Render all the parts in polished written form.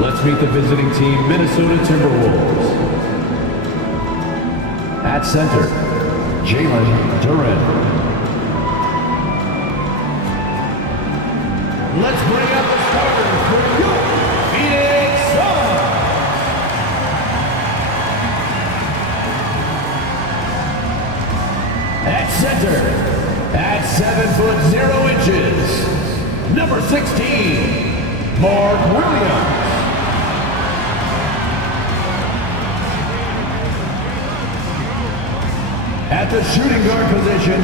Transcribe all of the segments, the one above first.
Let's meet the visiting team, Minnesota Timberwolves. At center, Jalen Duren. Let's bring up the starters for your Phoenix Suns. At center, at 7'0", number 16, Mark Williams. At the shooting guard position,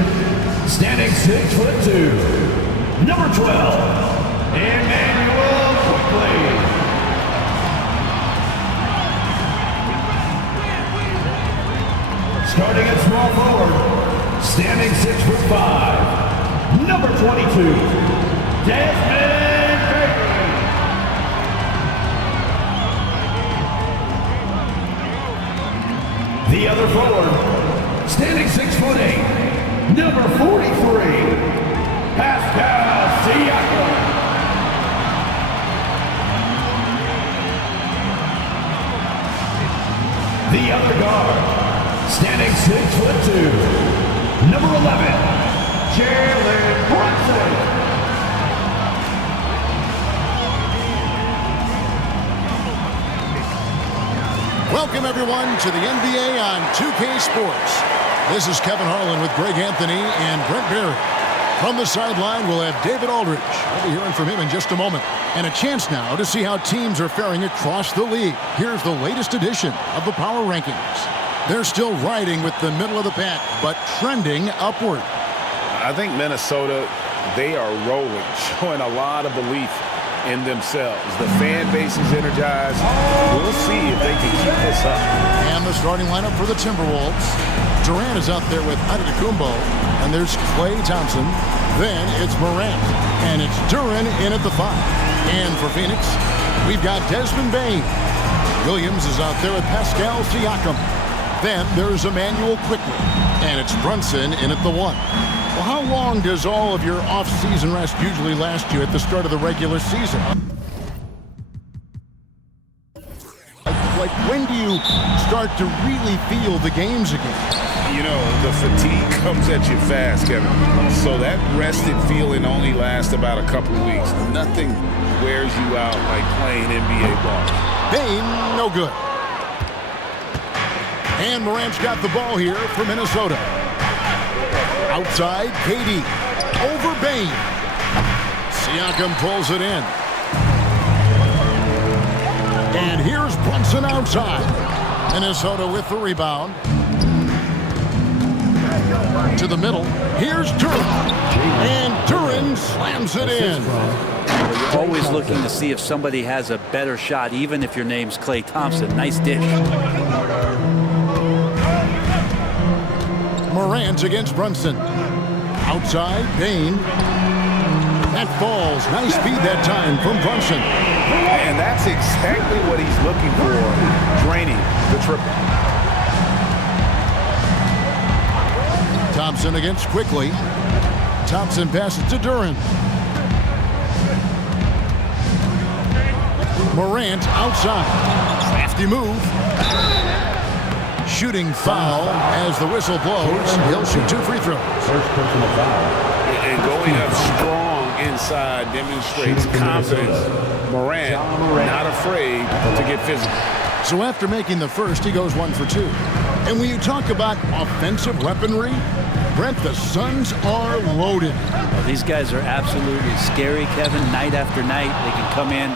standing 6'2", number 12, Emmanuel Quickly. Starting at small forward, standing 6'5", number 22, Desmond Bain. The other forward, standing 6'8", number 43, Pascal Siakam. The other guard, standing 6'2", number 11, Jalen Brunson. Welcome everyone to the NBA on 2K Sports. This is Kevin Harlan with Greg Anthony and Brent Barry. From the sideline, we'll have David Aldridge. We'll be hearing from him in just a moment. And a chance now to see how teams are faring across the league. Here's the latest edition of the Power Rankings. They're still riding with the middle of the pack, but trending upward. I think Minnesota, they are rolling, showing a lot of belief in themselves. The fan base is energized. We'll see if they can keep this up. And the starting lineup for the Timberwolves. Durant is out there with Antetokounmpo, and there's Klay Thompson. Then it's Morant, and it's Duren in at the 5. And for Phoenix, we've got Desmond Bain. Williams is out there with Pascal Siakam. Then there's Emmanuel Quickly, and it's Brunson in at the 1. Well, how long does all of your off-season rest usually last you at the start of the regular season? Like, when do you start to really feel the games again? You know, the fatigue comes at you fast, Kevin. So that rested feeling only lasts about a couple weeks. Nothing wears you out like playing NBA ball. Bain, no good. And Morant's got the ball here for Minnesota. Outside, KD. Over Bain. Siakam pulls it in. And here's Brunson outside. Minnesota with the rebound. To the middle. Here's Duren. And Duren slams it in. You're always looking to see if somebody has a better shot, even if your name's Klay Thompson. Nice dish. Morant against Brunson. Outside, Bain. That falls. Nice speed that time from Brunson. And that's exactly what he's looking for, draining the triple. Thompson against Quickly. Thompson passes to Duren. Morant outside. Crafty move. Shooting foul as the whistle blows. He'll shoot 2 free throws. First personal foul. And going up strong inside demonstrates confidence. Morant not afraid to get physical. So after making the first, he goes 1 for 2. And when you talk about offensive weaponry, Brent, the Suns are loaded. Well, these guys are absolutely scary, Kevin. Night after night, they can come in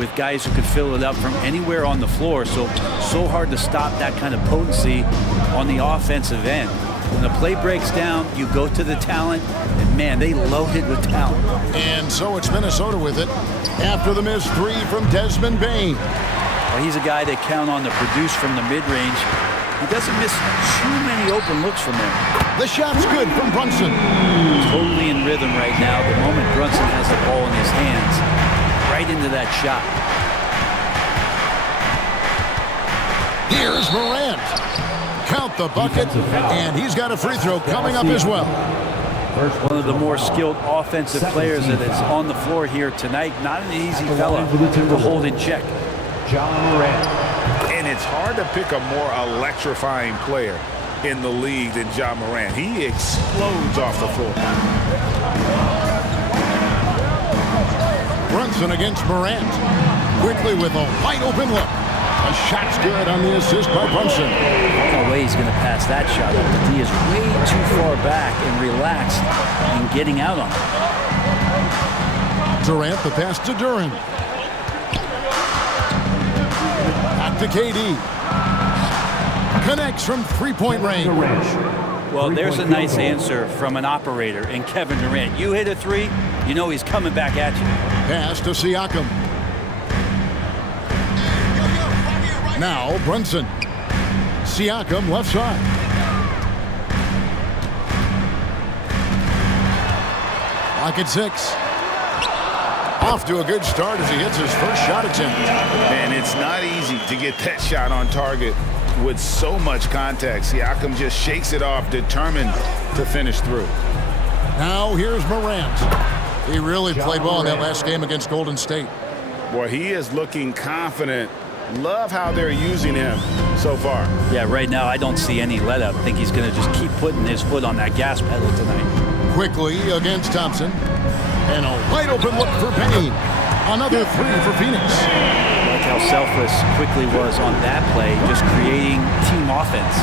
with guys who can fill it up from anywhere on the floor. So hard to stop that kind of potency on the offensive end. When the play breaks down, you go to the talent, and man, they loaded with talent. And so it's Minnesota with it after the missed 3 from Desmond Bain. Well, he's a guy they count on to produce from the mid-range. He doesn't miss too many open looks from there. The shot's good from Brunson. Totally in rhythm right now. The moment Brunson has the ball in his hands, right into that shot. Here's Morant. Count the bucket, and he's got a free throw coming up as well. One of the more skilled offensive players that is on the floor here tonight. Not an easy fella to hold in check. John Morant. And it's hard to pick a more electrifying player in the league than John Morant. He explodes off the floor. Brunson against Morant. Quickly with a wide open look. A shot's good on the assist by Brunson. No way he's going to pass that shot up. But he is way too far back and relaxed in getting out on it. Durant, the pass to Duran. Back to KD. Connects from three-point range. Well, there's a nice answer from an operator in Kevin Durant. You hit a three, you know he's coming back at you. Pass to Siakam. Now Brunson. Siakam left side. Lock at 6. Off to a good start as he hits his first shot attempt. And it's not easy to get that shot on target with so much contact. Siakam just shakes it off, determined to finish through. Now here's Morant. He really played well in that last game against Golden State. Boy, he is looking confident. Love how they're using him so far. Yeah, right now I don't see any let up. I think he's going to just keep putting his foot on that gas pedal tonight. Quickly against Thompson. And a wide open look for Payne. Another three for Phoenix. Like how selfless Quickly was on that play, just creating team offense.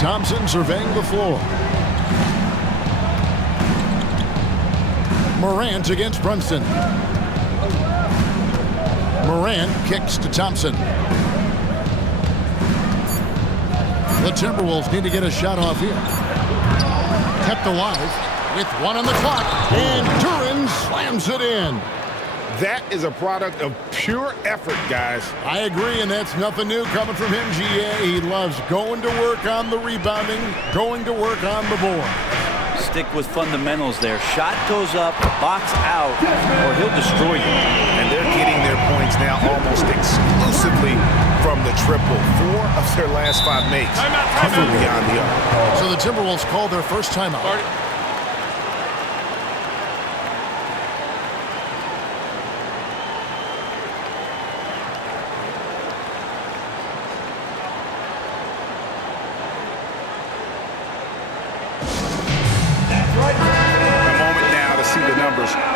Thompson surveying the floor. Morant against Brunson. Morant kicks to Thompson. The Timberwolves need to get a shot off here. Kept alive with one on the clock, and Duran slams it in. That is a product of pure effort, guys. I agree, and that's nothing new coming from him, GA. He loves going to work on the rebounding, going to work on the board. Stick with fundamentals there. Shot goes up, box out, or he'll destroy you. And they're getting their points now almost exclusively from the triple. 4 of their last 5 makes coming beyond the arc. So the Timberwolves call their first timeout.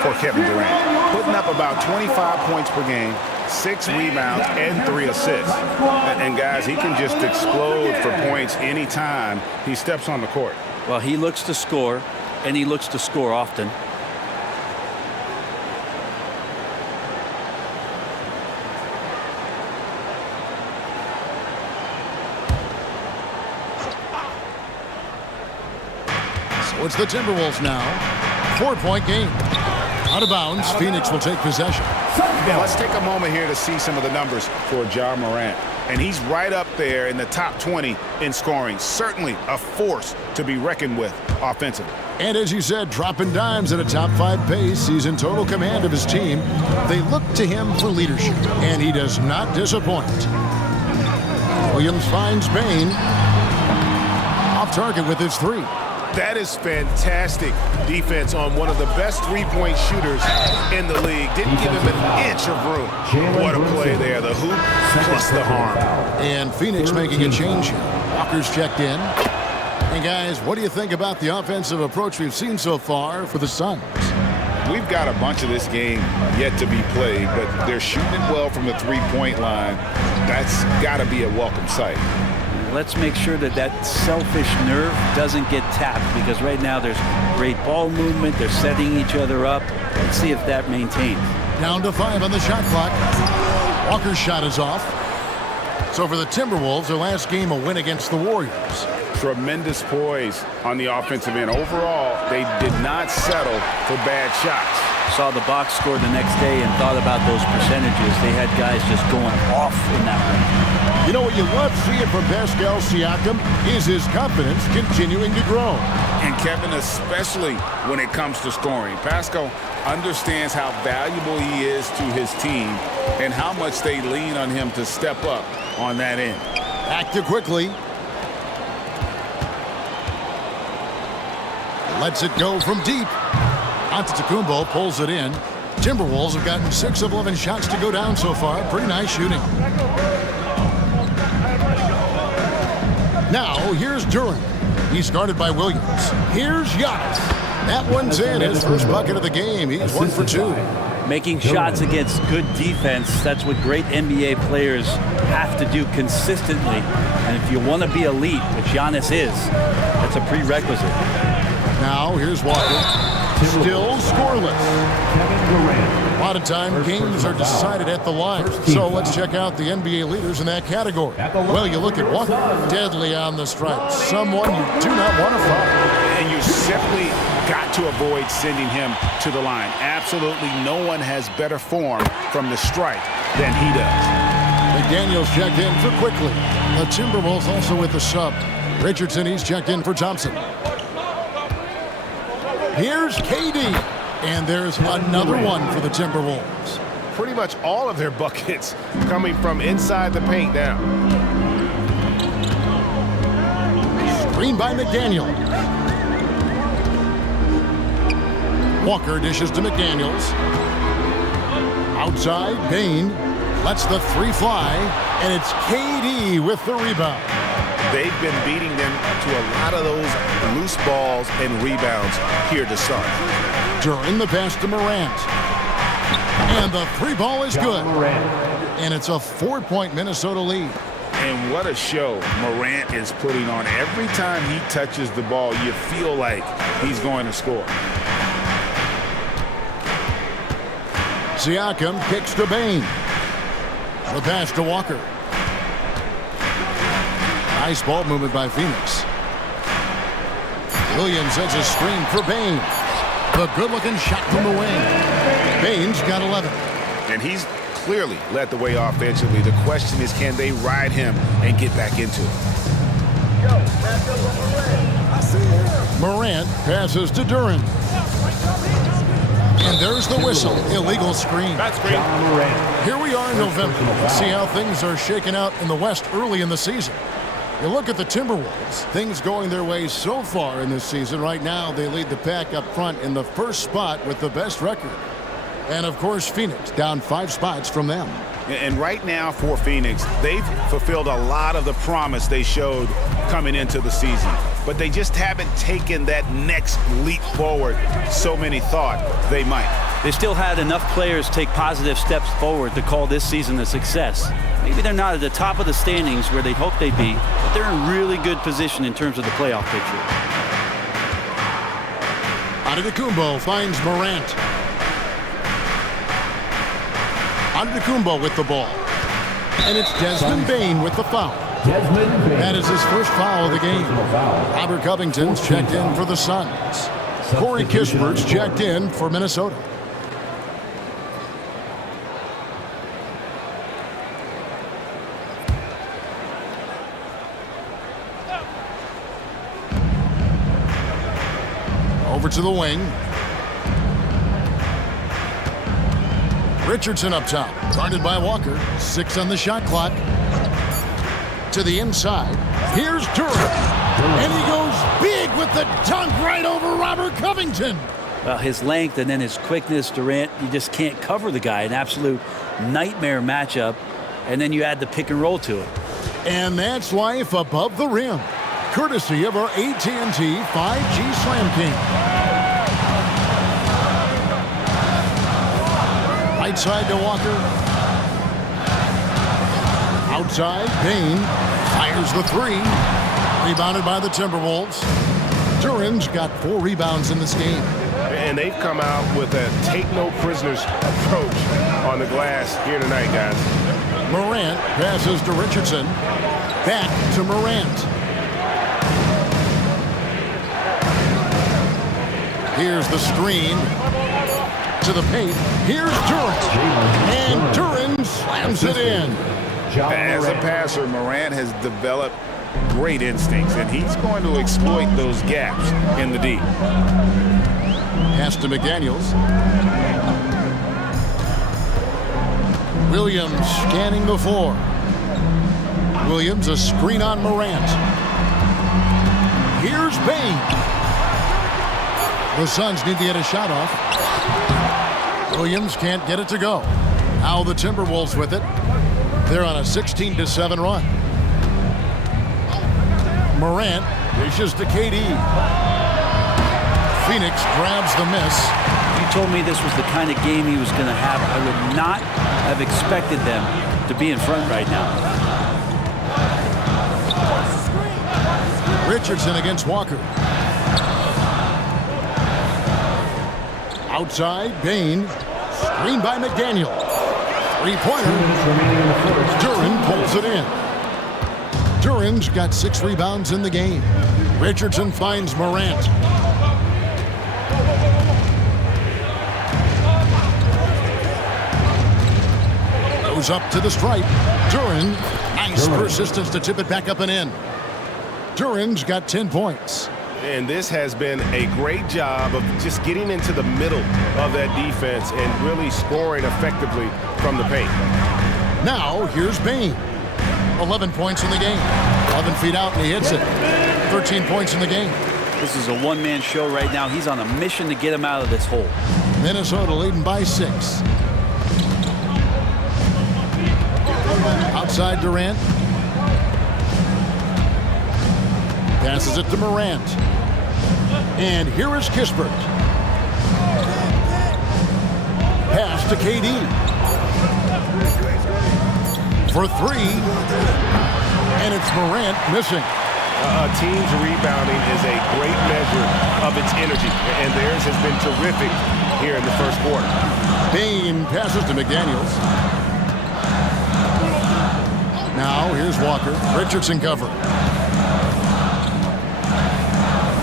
For Kevin Durant, putting up about 25 points per game, 6 rebounds, and 3 assists. And guys, he can just explode for points anytime he steps on the court. Well, he looks to score, and he looks to score often. So it's the Timberwolves now. 4-point game. Out of bounds, Phoenix will take possession. Yeah, let's take a moment here to see some of the numbers for John Morant. And he's right up there in the top 20 in scoring. Certainly a force to be reckoned with offensively. And as you said, dropping dimes at a top 5 pace. He's in total command of his team. They look to him for leadership, and he does not disappoint. Williams finds Payne. Off target with his 3. That is fantastic defense on one of the best three-point shooters in the league. Didn't give him an inch of room. What a play there. The hoop plus the harm. And Phoenix making a change here. Walker's checked in. And guys, what do you think about the offensive approach we've seen so far for the Suns? We've got a bunch of this game yet to be played, but they're shooting it well from the three-point line. That's got to be a welcome sight. Let's make sure that that selfish nerve doesn't get tapped, because right now there's great ball movement. They're setting each other up. Let's see if that maintains. Down to 5 on the shot clock. Walker's shot is off. So for the Timberwolves, their last game a win against the Warriors. Tremendous poise on the offensive end. Overall, they did not settle for bad shots. Saw the box score the next day and thought about those percentages. They had guys just going off in that ring. You know what you love seeing from Pascal Siakam is his confidence continuing to grow. And Kevin, especially when it comes to scoring. Pascal understands how valuable he is to his team and how much they lean on him to step up on that end. Active quickly. Lets it go from deep. Antetokounmpo pulls it in. Timberwolves have gotten 6 of 11 shots to go down so far. Pretty nice shooting. Now, here's Durant. He's guarded by Williams. Here's Giannis. That one's in. His first bucket of the game. He's 1 for 2. Making shots against good defense, that's what great NBA players have to do consistently. And if you want to be elite, which Giannis is, that's a prerequisite. Now, here's Walker. Still scoreless. A lot of time, games are decided at the line. So let's check out the NBA leaders in that category. Well, you look at Walker, deadly on the stripe. Someone you do not want to foul. And you simply got to avoid sending him to the line. Absolutely no one has better form from the stripe than he does. McDaniels checked in for Quickly. The Timberwolves also with the sub. Richardson, he's checked in for Thompson. Here's KD. And there's another one for the Timberwolves. Pretty much all of their buckets coming from inside the paint now. Screen by McDaniel. Walker dishes to McDaniels. Outside, Bain lets the 3 fly, and it's KD with the rebound. They've been beating them to a lot of those loose balls and rebounds here to start. During the pass to Morant. And the 3 ball is good. And it's a 4-point Minnesota lead. And what a show Morant is putting on. Every time he touches the ball, you feel like he's going to score. Siakam kicks to Bain. The pass to Walker. Nice ball movement by Phoenix. Williams sets a screen for Bain. The good-looking shot from the wing. Bain's got 11. And he's clearly led the way offensively. The question is, can they ride him and get back into it? Morant passes to Durant. And there's the whistle. Illegal screen. That's great. Here we are in November. Let's see how things are shaking out in the West early in the season. You look at the Timberwolves. Things going their way so far in this season. Right now, they lead the pack up front in the first spot with the best record. And, of course, Phoenix down 5 spots from them. And right now for Phoenix, they've fulfilled a lot of the promise they showed coming into the season. But they just haven't taken that next leap forward so many thought they might. They still had enough players take positive steps forward to call this season a success. Maybe they're not at the top of the standings where they'd hope they'd be, but they're in really good position in terms of the playoff picture. Antetokounmpo finds Morant. Antetokounmpo with the ball. And it's Desmond Bain with the foul. That is his first foul of the game. Robert Covington's checked in for the Suns. Corey Kispert's checked in for Minnesota. Over to the wing. Richardson up top, guarded by Walker. 6 on the shot clock. To the inside. Here's Durant. And he goes big with the dunk right over Robert Covington. Well, his length and then his quickness, Durant, you just can't cover the guy. An absolute nightmare matchup. And then you add the pick and roll to it. And that's life above the rim. Courtesy of our AT&T 5G Slam King. Right side to Walker. Outside, Bain fires the 3. Rebounded by the Timberwolves. Durant's got 4 rebounds in this game. And they've come out with a take-no-prisoners approach on the glass here tonight, guys. Morant passes to Richardson. Back to Morant. Here's the screen to the paint. Here's Duren. And Duren slams it in. As a passer, Morant has developed great instincts, and he's going to exploit those gaps in the D. Pass to McDaniels. Williams scanning the floor. Williams, a screen on Morant. Here's Bane. The Suns need to get a shot off. Williams can't get it to go. Now the Timberwolves with it. They're on a 16-7 run. Morant dishes to KD. Phoenix grabs the miss. If you told me this was the kind of game he was going to have, I would not have expected them to be in front right now. Richardson against Walker. Outside, Bane. Screen by McDaniel. Three-pointer. Duren pulls it in. Duren's got 6 rebounds in the game. Richardson finds Morant. Goes up to the stripe. Duren, nice persistence to tip it back up and in. Duren's got 10 points. And this has been a great job of just getting into the middle of that defense and really scoring effectively from the paint. Now, here's Bane. 11 points in the game. 11 feet out, and he hits it. 13 points in the game. This is a one-man show right now. He's on a mission to get him out of this hole. Minnesota leading by 6. Outside Durant. Passes it to Morant. And here is Kispert. Pass to KD. For 3. And it's Morant missing. A team's rebounding is a great measure of its energy, and theirs has been terrific here in the first quarter. Bane passes to McDaniels. Now here's Walker. Richardson cover.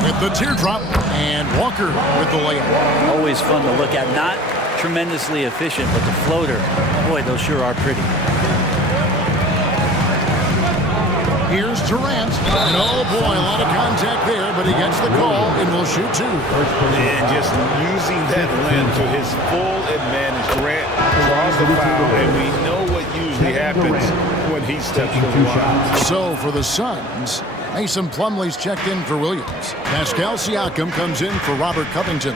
With the teardrop, and Walker with the layup. Always fun to look at. Not tremendously efficient, but the floater, boy, those sure are pretty. Here's Durant. And oh boy, a lot of contact there, but he gets the call and will shoot 2. And just using that length to his full advantage. Durant draws the foul, and we know what usually happens when he steps to the line. So for the Suns, Mason Plumlee's checked in for Williams. Pascal Siakam comes in for Robert Covington.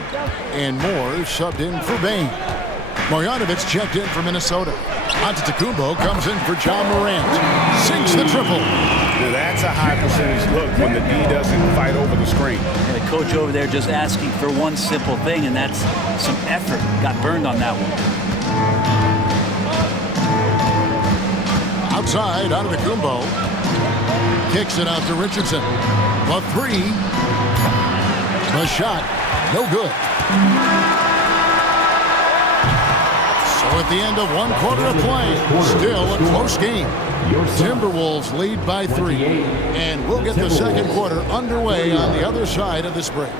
And Moore subbed in for Bane. Marjanovic checked in for Minnesota. Antetokounmpo comes in for John Morant. Sinks the triple. That's a high percentage look when the D doesn't fight over the screen. And the coach over there just asking for one simple thing, and that's some effort. Got burned on that one. Outside, Antetokounmpo. Kicks it out to Richardson. The 3. The shot, no good. So at the end of 1 quarter of play, still a close game. Timberwolves lead by 3. And we'll get the second quarter underway on the other side of this break.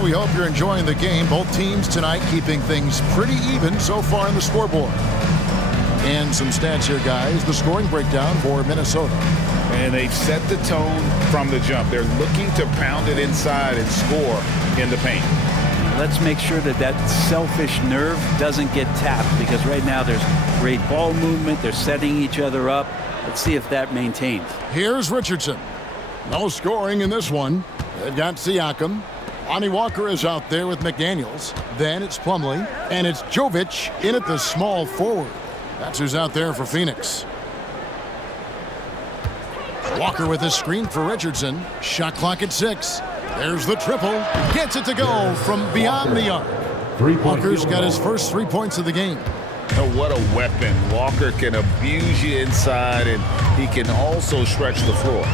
We hope you're enjoying the game. Both teams tonight keeping things pretty even so far in the scoreboard. And some stats here, guys. The scoring breakdown for Minnesota. And they've set the tone from the jump. They're looking to pound it inside and score in the paint. Let's make sure that that selfish nerve doesn't get tapped, because right now there's great ball movement. They're setting each other up. Let's see if that maintains. Here's Richardson. No scoring in this one. They've got Siakam. Lonnie Walker is out there with McDaniels. Then it's Plumlee. And it's Jovic in at the small forward. That's who's out there for Phoenix. Walker with a screen for Richardson. Shot clock at 6. There's the triple. Gets it to go from beyond the arc. Walker's got his first 3 points of the game. Oh, what a weapon. Walker can abuse you inside, and he can also stretch the floor.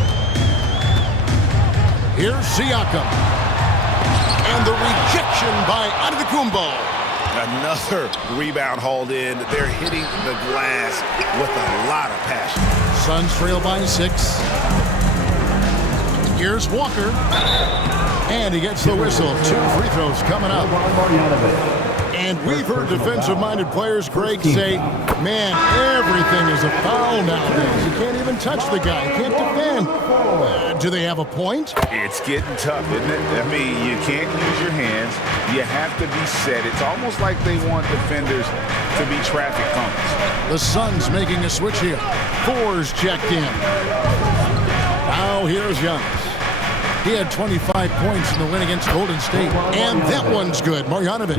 Here's Siakam. And the rejection by Antetokounmpo. Another rebound hauled in. They're hitting the glass with a lot of passion. Suns trail by 6. Here's Walker. And he gets the whistle. 2 free throws coming up. And we've heard defensive-minded players, Greg, say, man, everything is a foul nowadays. You can't even touch the guy. You can't defend. Do they have a point? It's getting tough, isn't it? I mean, you can't use your hands. You have to be set. It's almost like they want defenders to be traffic cones. The Suns making a switch here. 4's checked in. Now here's Giannis. He had 25 points in the win against Golden State. And that one's good. Marjanovic.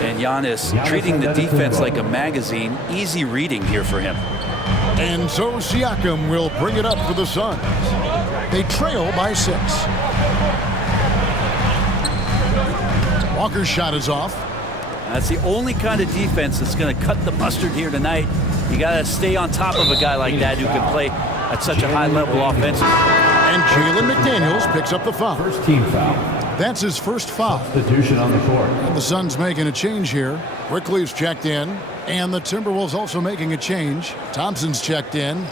And Giannis treating the defense like a magazine. Easy reading here for him. And so Siakam will bring it up for the Suns. They trail by 6. Walker's shot is off. That's the only kind of defense that's going to cut the mustard here tonight. You got to stay on top of a guy like that who can play at such a high level offensively. And Jalen McDaniels picks up the foul. First team foul. That's his first foul. Substitution on the court. And the Suns making a change here. Quickly's checked in. And the Timberwolves also making a change. Thompson's checked in.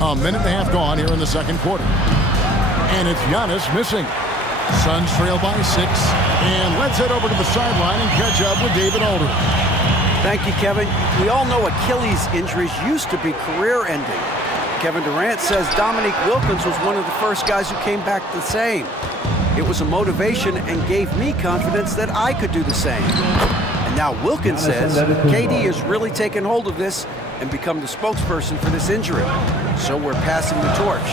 A minute and a half gone here in the second quarter. And it's Giannis missing. Suns trail by 6. And let's head over to the sideline and catch up with David Aldridge. Thank you, Kevin. We all know Achilles injuries used to be career-ending. Kevin Durant says Dominique Wilkins was one of the first guys who came back the same. It was a motivation and gave me confidence that I could do the same. And now Wilkins says KD has really taken hold of this and become the spokesperson for this injury. So we're passing the torch.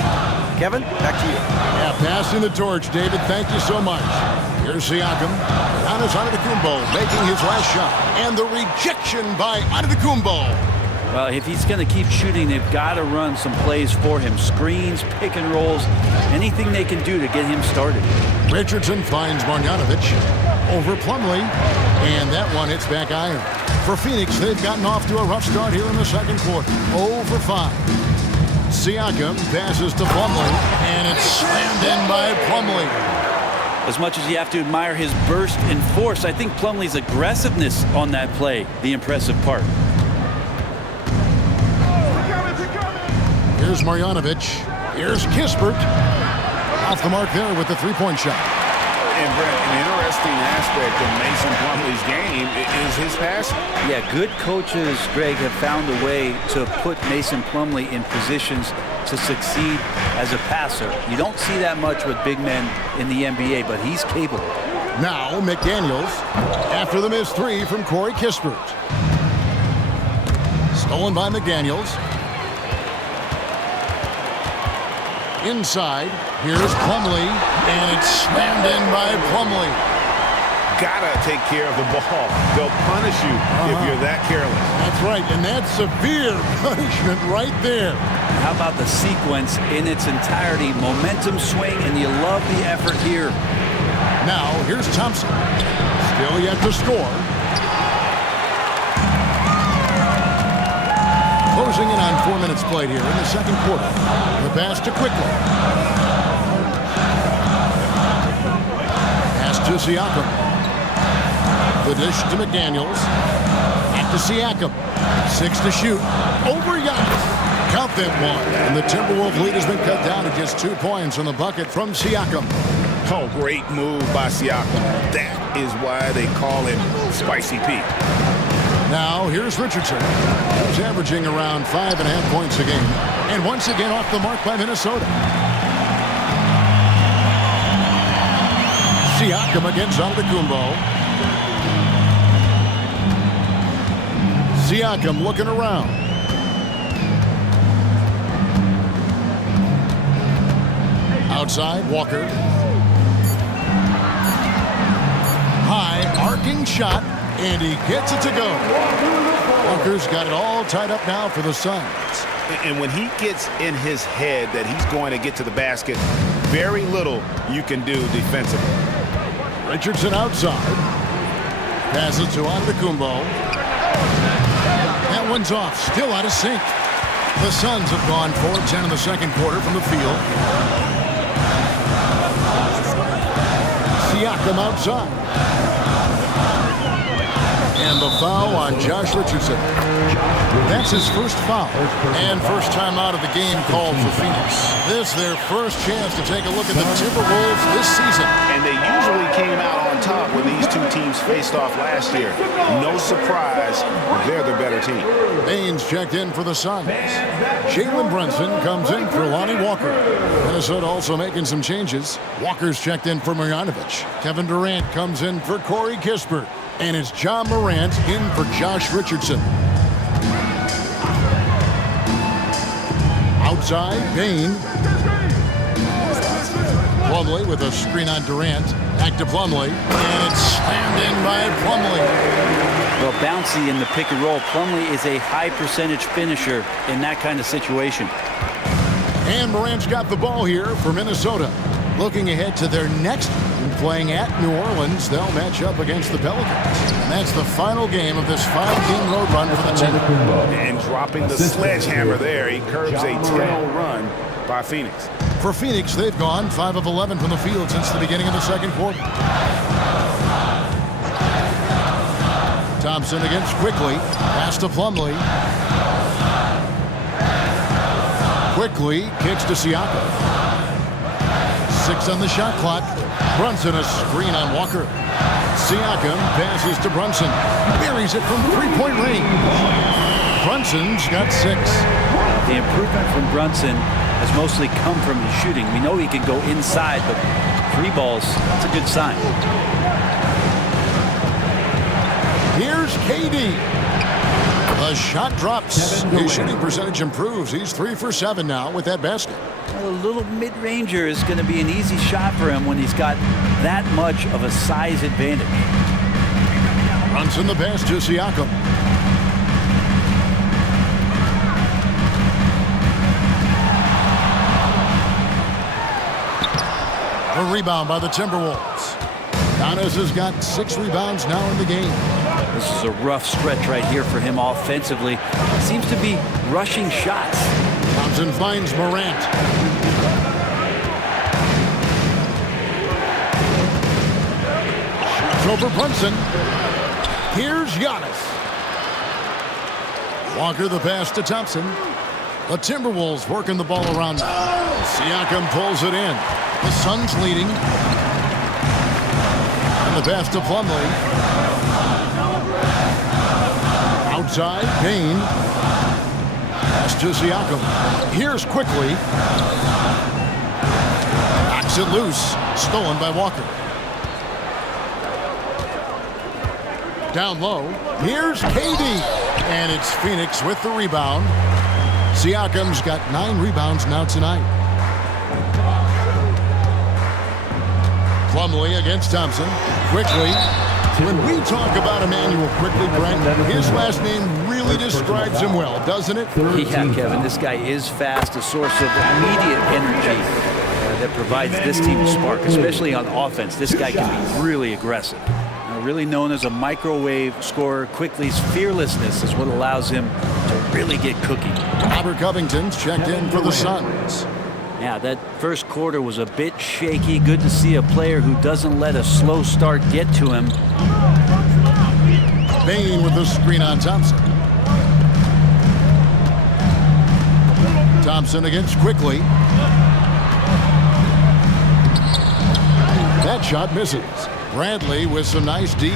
Kevin, back to you. Yeah, passing the torch, David. Thank you so much. Here's Siakam. Giannis Antetokounmpo making his last shot. And the rejection by Antetokounmpo. Well, if he's going to keep shooting, they've got to run some plays for him. Screens, pick and rolls, anything they can do to get him started. Richardson finds Marjanovic over Plumlee. And that one hits back iron. For Phoenix, they've gotten off to a rough start here in the second quarter. 0 for 5. Siakam passes to Plumlee, and it's slammed in by Plumlee. As much as you have to admire his burst and force, I think Plumlee's aggressiveness on that play, the impressive part. Here's Marjanovic. Here's Kispert. Off the mark there with the three-point shot. And Brett, an interesting aspect of Mason Plumlee's game is his passing. Yeah, good coaches, Greg, have found a way to put Mason Plumlee in positions to succeed as a passer. You don't see that much with big men in the NBA, but he's capable. Now McDaniels after the missed 3 from Corey Kispert. Stolen by McDaniels. Inside, here's Plumlee, and it's slammed in by Plumlee. Gotta take care of the ball. They'll punish you if you're that careless. That's right, and that's severe punishment right there. How about the sequence in its entirety? Momentum swing, and you love the effort here. Now, here's Thompson. Still yet to score. Closing in on 4 minutes played here in the second quarter. The pass to Quickly. Pass to Siakam. The dish to McDaniels. Back to Siakam. 6 to shoot. Over Giannis. Count that one. And the Timberwolves lead has been cut down to just 2 points on the bucket from Siakam. Oh, great move by Siakam. That is why they call him Spicy Pete. Now, here's Richardson, who's averaging around 5.5 points a game. And once again off the mark by Minnesota. Siakam against Antetokounmpo. Siakam looking around. Outside, Walker. High, arcing shot. And he gets it to go. Walker's got it all tied up now for the Suns. And when he gets in his head that he's going to get to the basket, very little you can do defensively. Richardson outside. Passes to Antetokounmpo. That one's off. Still out of sync. The Suns have gone 4-10 in the second quarter from the field. Siakam outside. And the foul on Josh Richardson. That's his first foul. And first time out of the game called for Phoenix. This is their first chance to take a look at the Timberwolves this season. And they usually came out on top when these two teams faced off last year. No surprise, they're the better team. Baines checked in for the Suns. Jalen Brunson comes in for Lonnie Walker. Minnesota also making some changes. Walker's checked in for Marjanovic. Kevin Durant comes in for Corey Kispert. And it's John Morant in for Josh Richardson. Outside, Payne. Plumlee with a screen on Durant. Back to Plumlee. And it's slammed in by Plumlee. Well, bouncy in the pick and roll. Plumlee is a high percentage finisher in that kind of situation. And Morant's got the ball here for Minnesota. Looking ahead to their next game, playing at New Orleans, they'll match up against the Pelicans. And that's the final game of this 5-game road run for the team. And dropping the sledgehammer there, he curbs a 10-0 run by Phoenix. For Phoenix, they've gone 5 of 11 from the field since the beginning of the second quarter. Thompson against Quickly. Pass to Plumlee. Quickly kicks to Siakam. 6 on the shot clock. Brunson a screen on Walker. Siakam passes to Brunson. Buries it from three-point range. Brunson's got 6. The improvement from Brunson has mostly come from his shooting. We know he can go inside, but 3 balls, that's a good sign. Here's KD. The shot drops. His shooting percentage improves. He's 3 for 7 now with that basket. Well, a little mid-ranger is going to be an easy shot for him when he's got that much of a size advantage. Brunson the pass to Siakam. A rebound by the Timberwolves. Giannis has got 6 rebounds now in the game. This is a rough stretch right here for him offensively. Seems to be rushing shots. Thompson finds Morant. Shoots over Brunson. Here's Giannis. Walker the pass to Thompson. The Timberwolves working the ball around now. Siakam pulls it in. The Suns leading. And the pass to Plumlee. Outside, Payne. Pass to Siakam. Here's Quickly. Knocks it loose. Stolen by Walker. Down low. Here's KD. And it's Phoenix with the rebound. Siakam's got 9 rebounds now tonight. Plumlee against Thompson. Quickly. When we talk about Emmanuel Quickly, Brent, his last name really describes him well, doesn't it? Yeah, Kevin, this guy is fast, a source of immediate energy that provides this team a spark, especially on offense. This guy can be really aggressive. Really known as a microwave scorer, Quickly's fearlessness is what allows him to really get cooking. Robert Covington's checked in for the Suns. Yeah, that first quarter was a bit shaky. Good to see a player who doesn't let a slow start get to him. Payne with the screen on Thompson. Thompson against Quickly. That shot misses. Bradley with some nice D.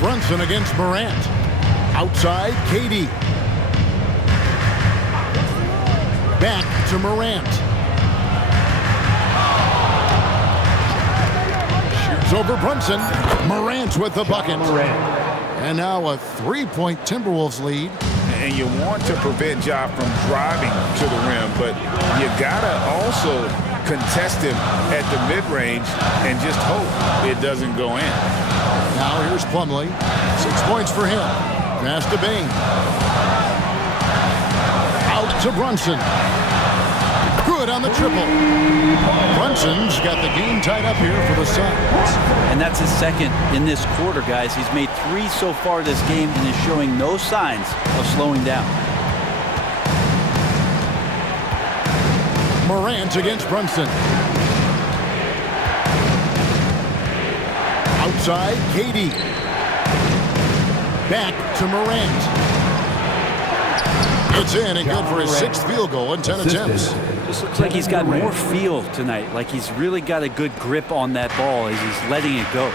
Brunson against Morant. Outside, KD. Back to Morant. Shoots over Brunson. Morant with the bucket. And now a 3-point Timberwolves lead. And you want to prevent Ja from driving to the rim, but you gotta also contest him at the mid-range and just hope it doesn't go in. Now here's Plumlee. 6 points for him. Pass to Bain. Out to Brunson. Good on the triple. Brunson's got the game tied up here for the Suns. And that's his second in this quarter, guys. He's made 3 so far this game and is showing no signs of slowing down. Morant against Brunson. Outside, KD. Back to Morant. It's in and good for his 6th field goal in 10 attempts. Just looks like he's got more feel tonight, like he's really got a good grip on that ball as he's letting it go.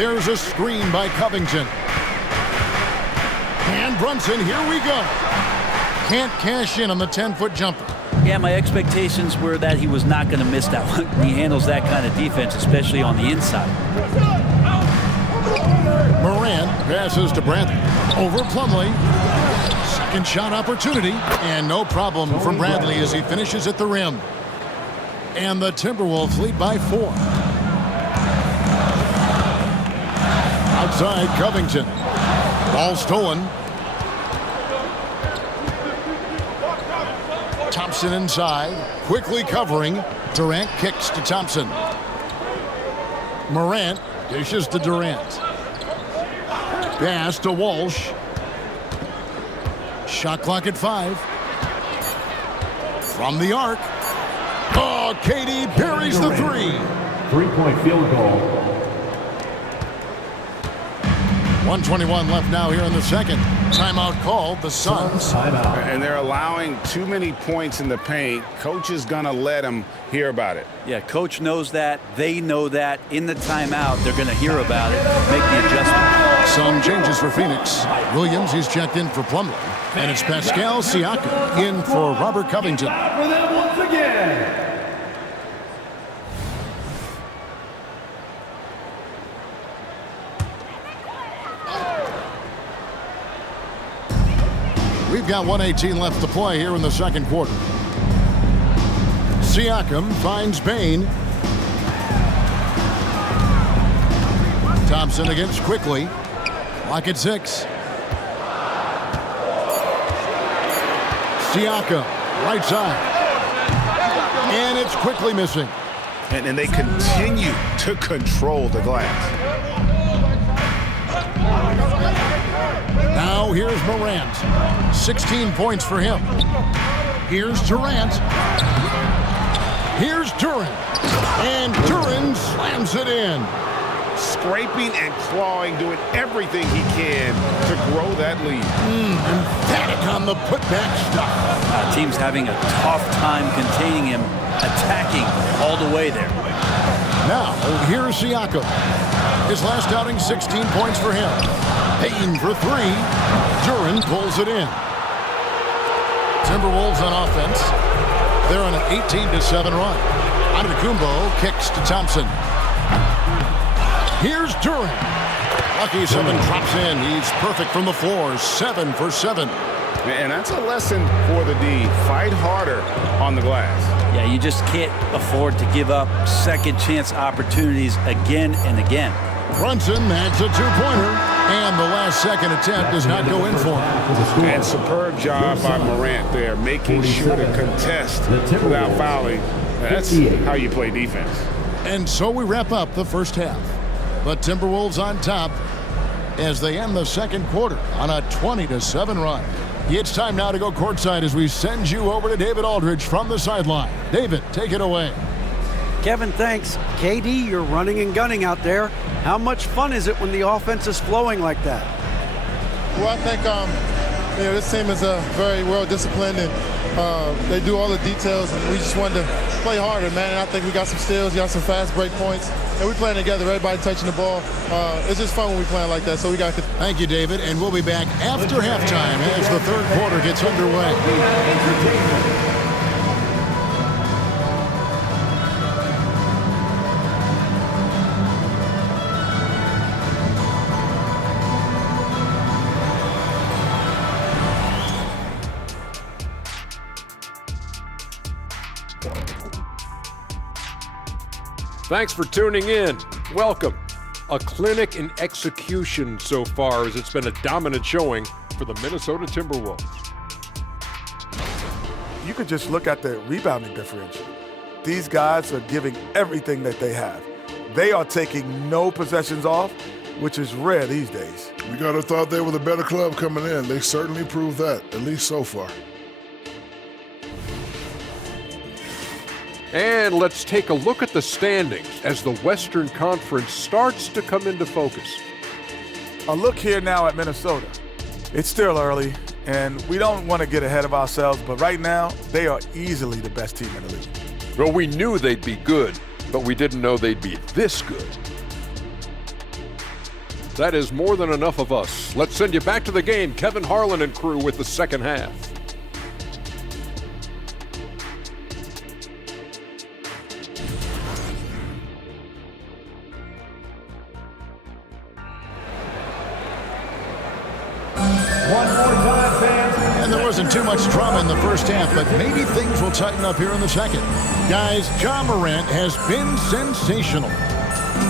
There's a screen by Covington. And Brunson, here we go. Can't cash in on the 10-foot jumper. Yeah, my expectations were that he was not going to miss that one. He handles that kind of defense, especially on the inside. Morant passes to Bradley. Over Plumlee. Second shot opportunity. And no problem from Bradley as he finishes at the rim. And the Timberwolves lead by 4. Outside, Covington. Ball stolen. Thompson inside. Quickly covering. Durant kicks to Thompson. Morant dishes to Durant. Pass to Walsh. Shot clock at 5. From the arc. Oh, KD parries the 3. 3-point field goal. 1:21 left now here in the second. Timeout called, the Suns. And they're allowing too many points in the paint. Coach is going to let them hear about it. Yeah, coach knows that. They know that. In the timeout, they're going to hear about it, make the adjustment. Some changes for Phoenix. Williams, he's checked in for Plumlee. And it's Pascal Siakam in for Robert Covington. For them once again. We've got 1:18 left to play here in the second quarter. Siakam finds Bain. Thompson against Quickly. Clock at 6. Siakam, right side. And it's Quickly missing. And they continue to control the glass. Now here's Morant. 16 points for him. Here's Durant. Here's Duran. And Duran slams it in. Scraping and clawing, doing everything he can to grow that lead. Emphatic on the putback stuff. Team's having a tough time containing him, attacking all the way there. Now, here's Siakam. His last outing, 16 points for him. Payton for 3. Duran pulls it in. Timberwolves on offense. They're on an 18-7 run. Antetokounmpo kicks to Thompson. Here's Duran. Lucky 7 drops in. He's perfect from the floor. 7 for 7. And that's a lesson for the D. Fight harder on the glass. Yeah, you just can't afford to give up second chance opportunities again and again. Brunson adds a 2-pointer. And the last second attempt does not go in for him. And superb job by Morant there, making sure to contest without fouling. That's how you play defense. And so we wrap up the first half. But Timberwolves on top as they end the second quarter on a 20-7 run. It's time now to go courtside as we send you over to David Aldridge from the sideline. David, take it away. Kevin, thanks. KD, you're running and gunning out there. How much fun is it when the offense is flowing like that? Well, I think this team is very well disciplined, and they do all the details, and we just wanted to play harder, man. And I think we got some steals, got some fast break points, and we're playing together, everybody touching the ball. It's just fun when we playing like that, so we got to. Thank you, David, and we'll be back after halftime as the third quarter gets underway. Thanks for tuning in. Welcome. A clinic in execution so far, as it's been a dominant showing for the Minnesota Timberwolves. You could just look at the rebounding differential. These guys are giving everything that they have. They are taking no possessions off, which is rare these days. We gotta have thought they were the better club coming in. They certainly proved that, at least so far. And let's take a look at the standings as the Western Conference starts to come into focus. A look here now at Minnesota. It's still early, and we don't want to get ahead of ourselves, but right now, they are easily the best team in the league. Well, we knew they'd be good, but we didn't know they'd be this good. That is more than enough of us. Let's send you back to the game. Kevin Harlan and crew with the second half. And there wasn't too much drama in the first half, but maybe things will tighten up here in the second. Guys, Ja Morant has been sensational.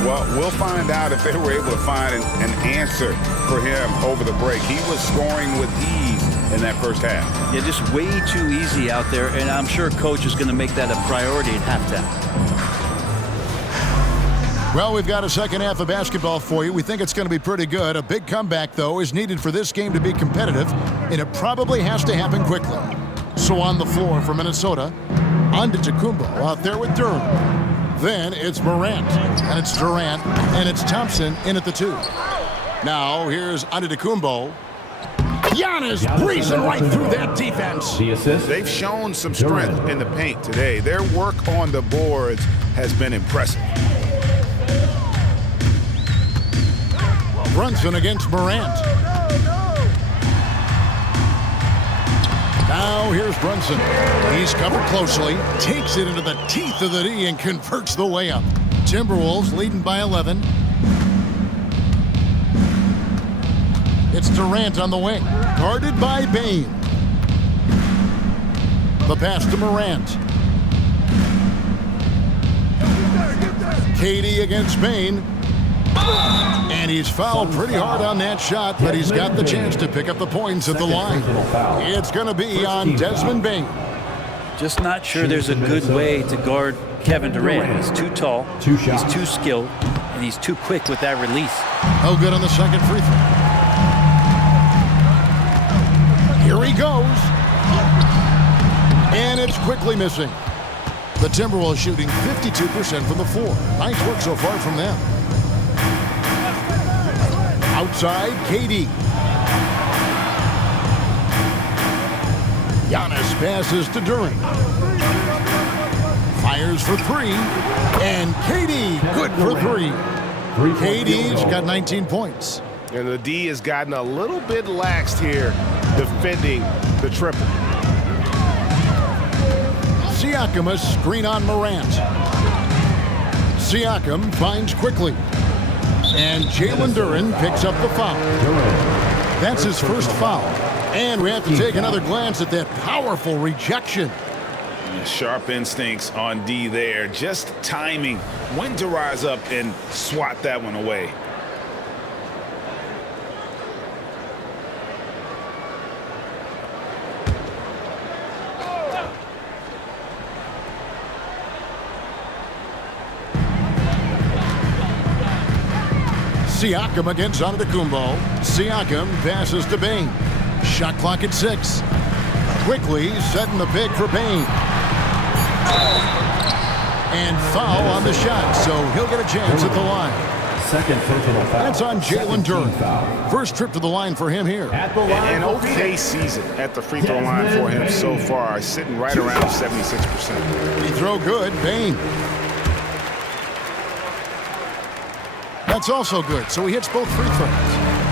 Well, we'll find out if they were able to find an answer for him over the break. He was scoring with ease in that first half. Yeah, just way too easy out there, and I'm sure Coach is going to make that a priority at halftime. Well, we've got a second half of basketball for you. We think it's going to be pretty good. A big comeback, though, is needed for this game to be competitive, and it probably has to happen quickly. So on the floor for Minnesota, Antetokounmpo out there with Durant. Then it's Morant, and it's Durant, and it's Thompson in at the 2. Now here's Antetokounmpo. Giannis breezing right through that defense. They've shown some strength in the paint today. Their work on the boards has been impressive. Brunson against Morant. Now here's Brunson. He's covered closely, takes it into the teeth of the D and converts the layup. Timberwolves leading by 11. It's Durant on the wing, guarded by Bane. The pass to Morant. KD against Bane. And he's fouled pretty hard on that shot, but he's got the chance to pick up the points at the line. It's going to be on Desmond Bane. Just not sure there's a good way to guard Kevin Durant. He's too tall, he's too skilled, and he's too quick with that release. No good on the second free throw. Here he goes. And it's quickly missing. The Timberwolves shooting 52% from the floor. Nice work so far from them. Outside, KD. Giannis passes to Durant. Fires for 3. And KD, good for 3. KD's got 19 points. And the D has gotten a little bit laxed here defending the triple. Siakam, a screen on Morant. Siakam finds quickly. And Jalen Duren picks up the foul. That's his first foul. And we have to take another glance at that powerful rejection. Sharp instincts on D there. Just timing when to rise up and swat that one away. Siakam against Antetokounmpo. Siakam passes to Bane. Shot clock at 6. Quickly setting the pick for Bane. And foul on the shot, so he'll get a chance at the line. Second personal foul. That's on Jalen Duren. First trip to the line for him here. An okay season at the free throw line for him so far, sitting right around 76%. Free throw good, Bane. That's also good, so he hits both free throws.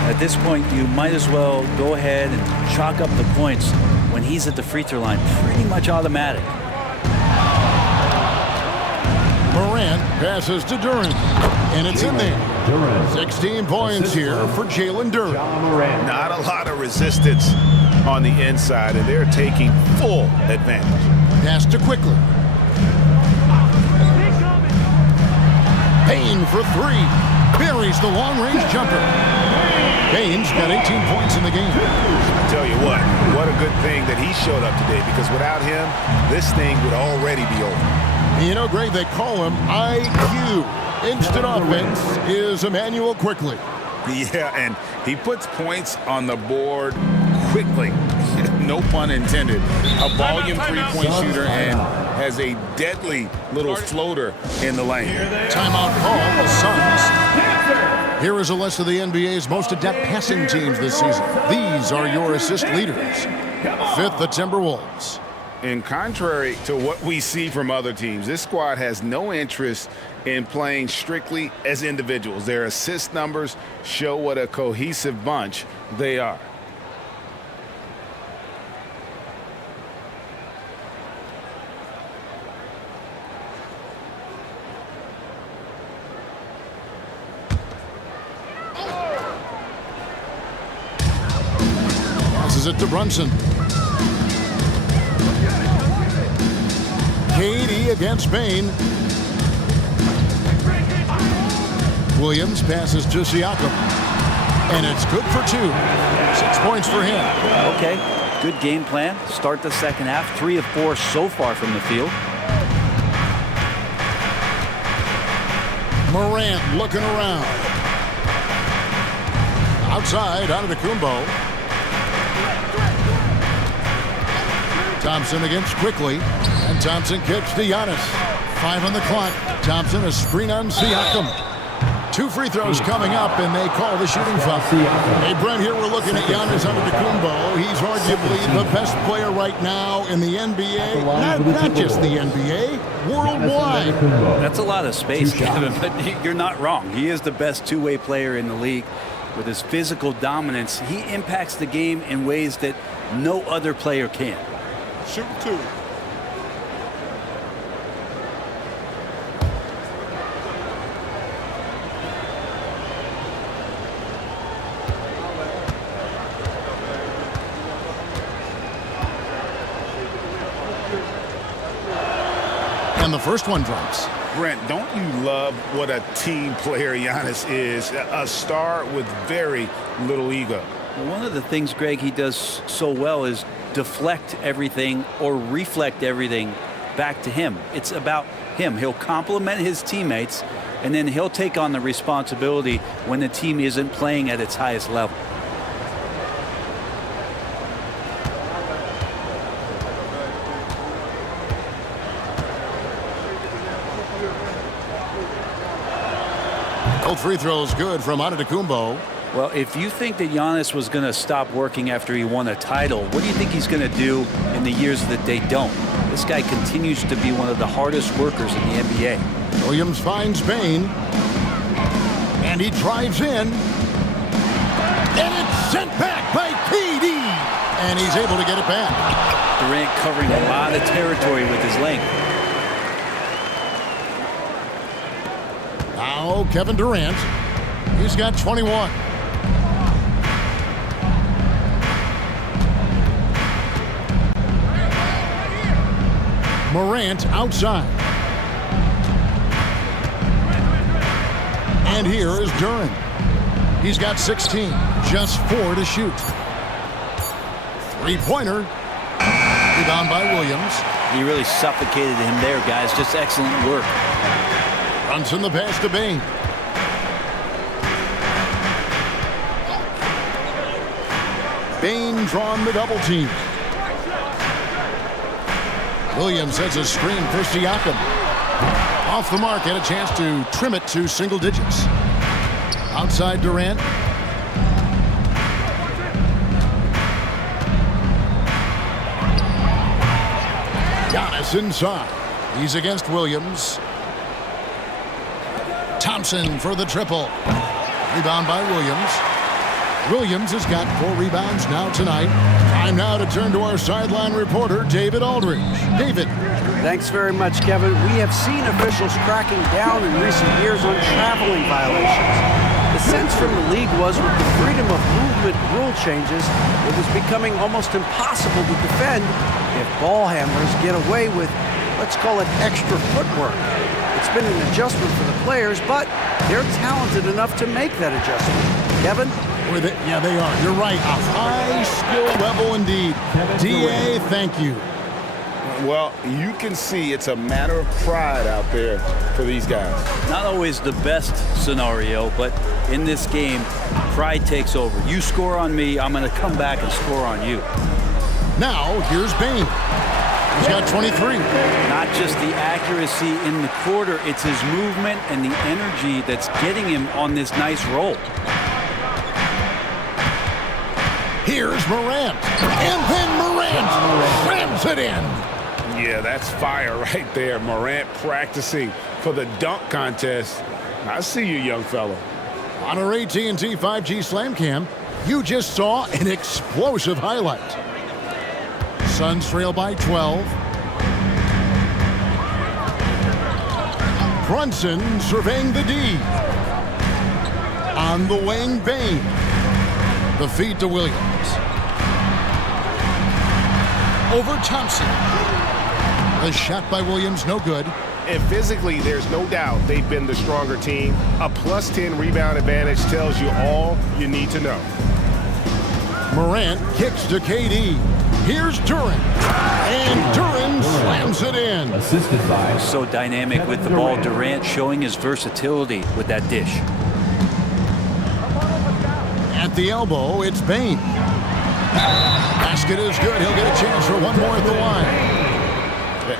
At this point, you might as well go ahead and chalk up the points when he's at the free throw line. Pretty much automatic. Morant passes to Durant, and it's in there. 16 points here for Jalen Duren. Not a lot of resistance on the inside, and they're taking full advantage. Pass to quickly. Payne for three. Buries the long-range jumper. Payne's got 18 points in the game. I tell you what a good thing that he showed up today, because without him, this thing would already be over. You know, Greg, they call him IQ. Instant offense is Emmanuel Quickly. Yeah, and he puts points on the board quickly. No pun intended. A volume three-point shooter and has a deadly little floater in the lane. Timeout call, the Suns. Here is a list of the NBA's most adept passing teams this season. These are your assist leaders. Fifth, the Timberwolves. And contrary to what we see from other teams, this squad has no interest in playing strictly as individuals. Their assist numbers show what a cohesive bunch they are. Passes it to Brunson. KD against Payne. Williams passes to Siakam. And it's good for 2. 6 points for him. Okay, good game plan. Start the second half. 3 of 4 so far from the field. Morant looking around. Outside, Antetokounmpo. Thompson against Quickly, and Thompson kicks to Giannis. 5 on the clock. Thompson a screen on Siakam. 2 free throws coming up, and they call the shooting foul. Hey, Brent, here we're looking at Giannis Antetokounmpo. He's arguably the best player right now in the NBA. Not just the NBA, worldwide. That's a lot of space, Kevin, but you're not wrong. He is the best two-way player in the league. With his physical dominance, he impacts the game in ways that no other player can. Shoot 2. And the first one drops. Brent, don't you love what a team player Giannis is? A star with very little ego. One of the things, Greg, he does so well is deflect everything or reflect everything back to him. It's about him. He'll compliment his teammates, and then he'll take on the responsibility when the team isn't playing at its highest level. Both free throws good from Antetokounmpo. Well, if you think that Giannis was going to stop working after he won a title, what do you think he's going to do in the years that they don't? This guy continues to be one of the hardest workers in the NBA. Williams finds Payne. And he drives in. And it's sent back by KD. And he's able to get it back. Durant covering a lot of territory with his length. Now Kevin Durant. He's got 21. Morant outside. And here is Durant. He's got 16. Just 4 to shoot. Three-pointer. Rebound by Williams. He really suffocated him there, guys. Just excellent work. Brunson the pass to Payne. Payne drawn the double team. Williams has a screen for Siakam. Off the mark, had a chance to trim it to single digits. Outside Durant. Giannis inside. He's against Williams. Thompson for the triple. Rebound by Williams. Williams has got 4 rebounds now tonight. Time now to turn to our sideline reporter, David Aldridge. David. Thanks very much, Kevin. We have seen officials cracking down in recent years on traveling violations. The sense from the league was with the freedom of movement rule changes, it was becoming almost impossible to defend if ball handlers get away with, let's call it, extra footwork. It's been an adjustment for the players, but they're talented enough to make that adjustment. Kevin? Yeah, they are. You're right. A high skill level indeed. DA, thank you. Well, you can see it's a matter of pride out there for these guys. Not always the best scenario, but in this game, pride takes over. You score on me, I'm going to come back and score on you. Now, here's Bain. He's got 23. Not just the accuracy in the quarter, it's his movement and the energy that's getting him on this nice roll. Here's Morant. And then Morant rams it in. Yeah, that's fire right there. Morant practicing for the dunk contest. I see you, young fella. On our AT&T 5G Slam Cam, you just saw an explosive highlight. Suns trail by 12. Brunson surveying the D. On the wing, Bain. The feed to Williams. Over Thompson. The shot by Williams, no good. And physically, there's no doubt they've been the stronger team. A plus 10 rebound advantage tells you all you need to know. Morant kicks to KD. Here's Durant. And Durant slams it in. Assisted by So dynamic with the ball. Durant showing his versatility with that dish. At the elbow, it's Bain. Basket is good. He'll get a chance for one more at the line.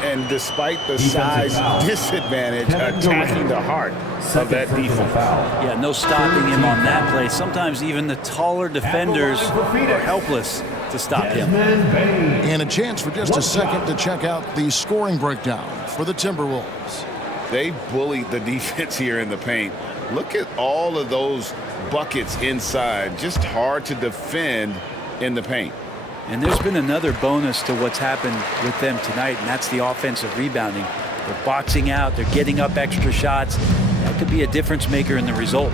And despite the size disadvantage, attacking the heart of that defense. Yeah, no stopping him on that play. Sometimes even the taller defenders are helpless to stop him. And a chance for just a second to check out the scoring breakdown for the Timberwolves. They bullied the defense here in the paint. Look at all of those buckets inside. Just hard to defend in the paint. And there's been another bonus to what's happened with them tonight, and that's the offensive rebounding. They're boxing out. They're getting up extra shots. That could be a difference maker in the result.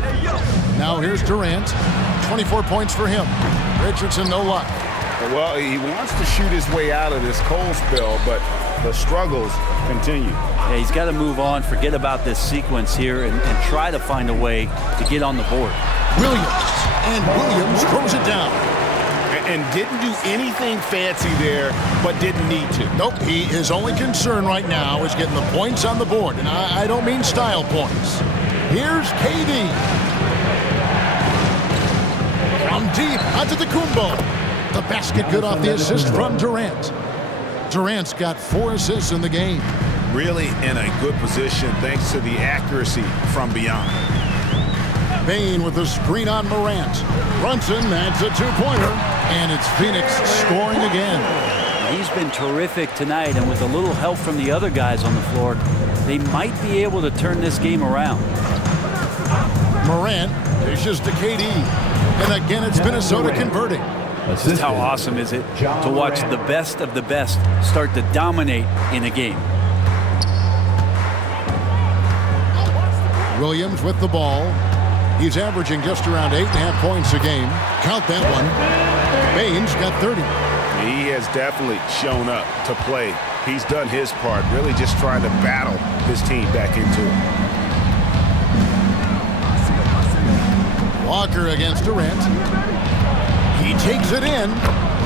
Now here's Durant. 24 points for him. Richardson, no luck. Well, he wants to shoot his way out of this cold spell, but the struggles continue. Yeah, he's got to move on, forget about this sequence here, and try to find a way to get on the board. Williams throws it down. And didn't do anything fancy there, but didn't need to. Nope, his only concern right now is getting the points on the board, and I don't mean style points. Here's KD. From deep, onto the Kumbo. The basket good off the assist from Durant. Durant's got 4 assists in the game. Really in a good position thanks to the accuracy from beyond. Bain with the screen on Morant. Brunson adds a 2-pointer, and it's Phoenix scoring again. He's been terrific tonight, and with a little help from the other guys on the floor, they might be able to turn this game around. Morant dishes to KD, and again it's Minnesota converting. Just how awesome is it to watch the best of the best start to dominate in a game. Williams with the ball. He's averaging just around 8.5 points a game. Count that one. Bain's got 30. He has definitely shown up to play. He's done his part, really just trying to battle his team back into it. Walker against Durant. He takes it in,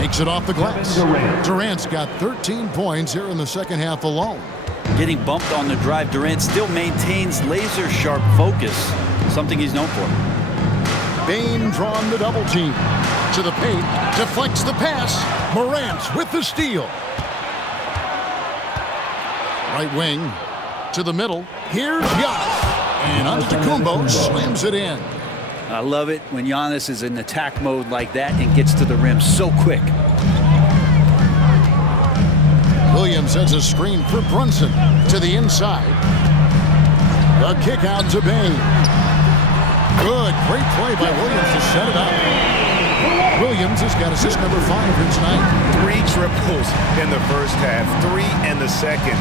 makes it off the glass. Durant's got 13 points here in the second half alone. Getting bumped on the drive, Durant still maintains laser-sharp focus, something he's known for. Bain drawn the double team. To the paint, deflects the pass. Morant with the steal. Right wing to the middle. Here's Giannis. And Antetokounmpo slams it in. I love it when Giannis is in attack mode like that and gets to the rim so quick. Williams sends a screen for Brunson to the inside. The kick out to Bain. Good, great play by Williams to set it up. Williams has got assist number 5 here tonight. 3 triples in the first half, 3 in the second.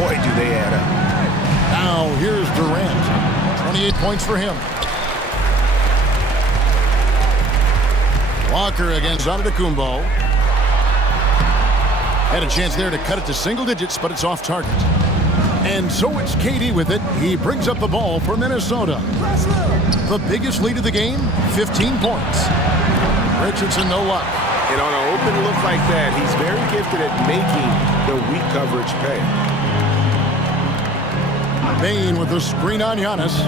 Boy, do they add up. Now here's Durant. 28 points for him. Walker against Antetokounmpo. Had a chance there to cut it to single digits, but it's off target. And so it's KD with it. He brings up the ball for Minnesota. The biggest lead of the game, 15 points. Richardson, no luck. And on an open look like that, he's very gifted at making the weak coverage pay. Bain with the screen on Giannis.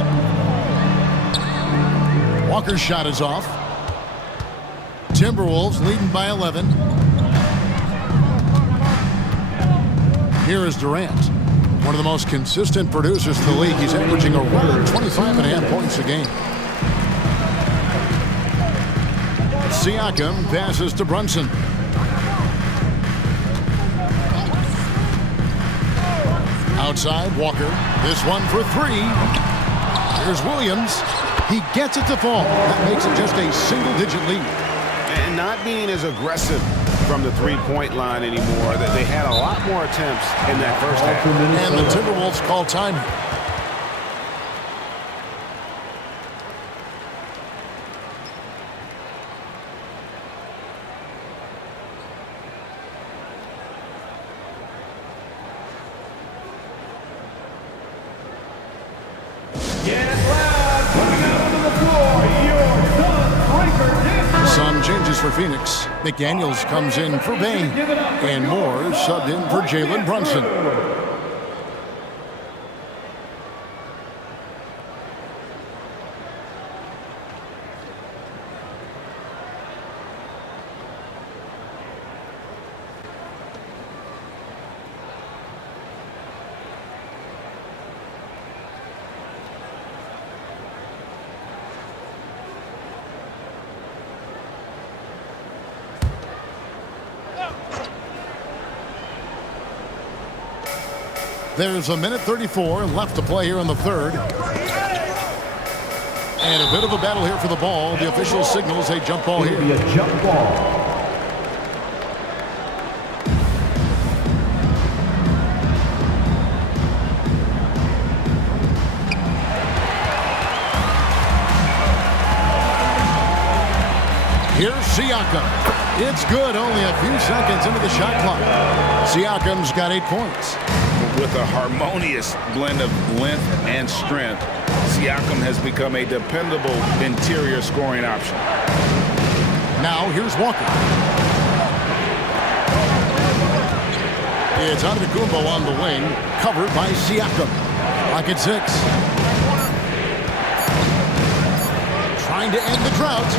Walker's shot is off. Timberwolves leading by 11. Here is Durant, one of the most consistent producers in the league. He's averaging around 25.5 points a game. Siakam passes to Brunson. Outside, Walker. This one for three. Here's Williams. He gets it to fall. That makes it just a single-digit lead. And not being as aggressive from the three-point line anymore. They had a lot more attempts in that first half. And the Timberwolves call time. Some changes for Phoenix. McDaniels comes in for Bain. And Moore is subbed in for Jalen Brunson. There's a minute 34 left to play here in the third. And a bit of a battle here for the ball. The official signals a jump ball here. It'll be a jump ball. Here's Siakam. It's good, only a few seconds into the shot clock. Siakam's got 8 points. With a harmonious blend of length and strength, Siakam has become a dependable interior scoring option. Now here's Walker. It's Antetokounmpo on the wing, covered by Siakam. Clock at 6. Trying to end the drought.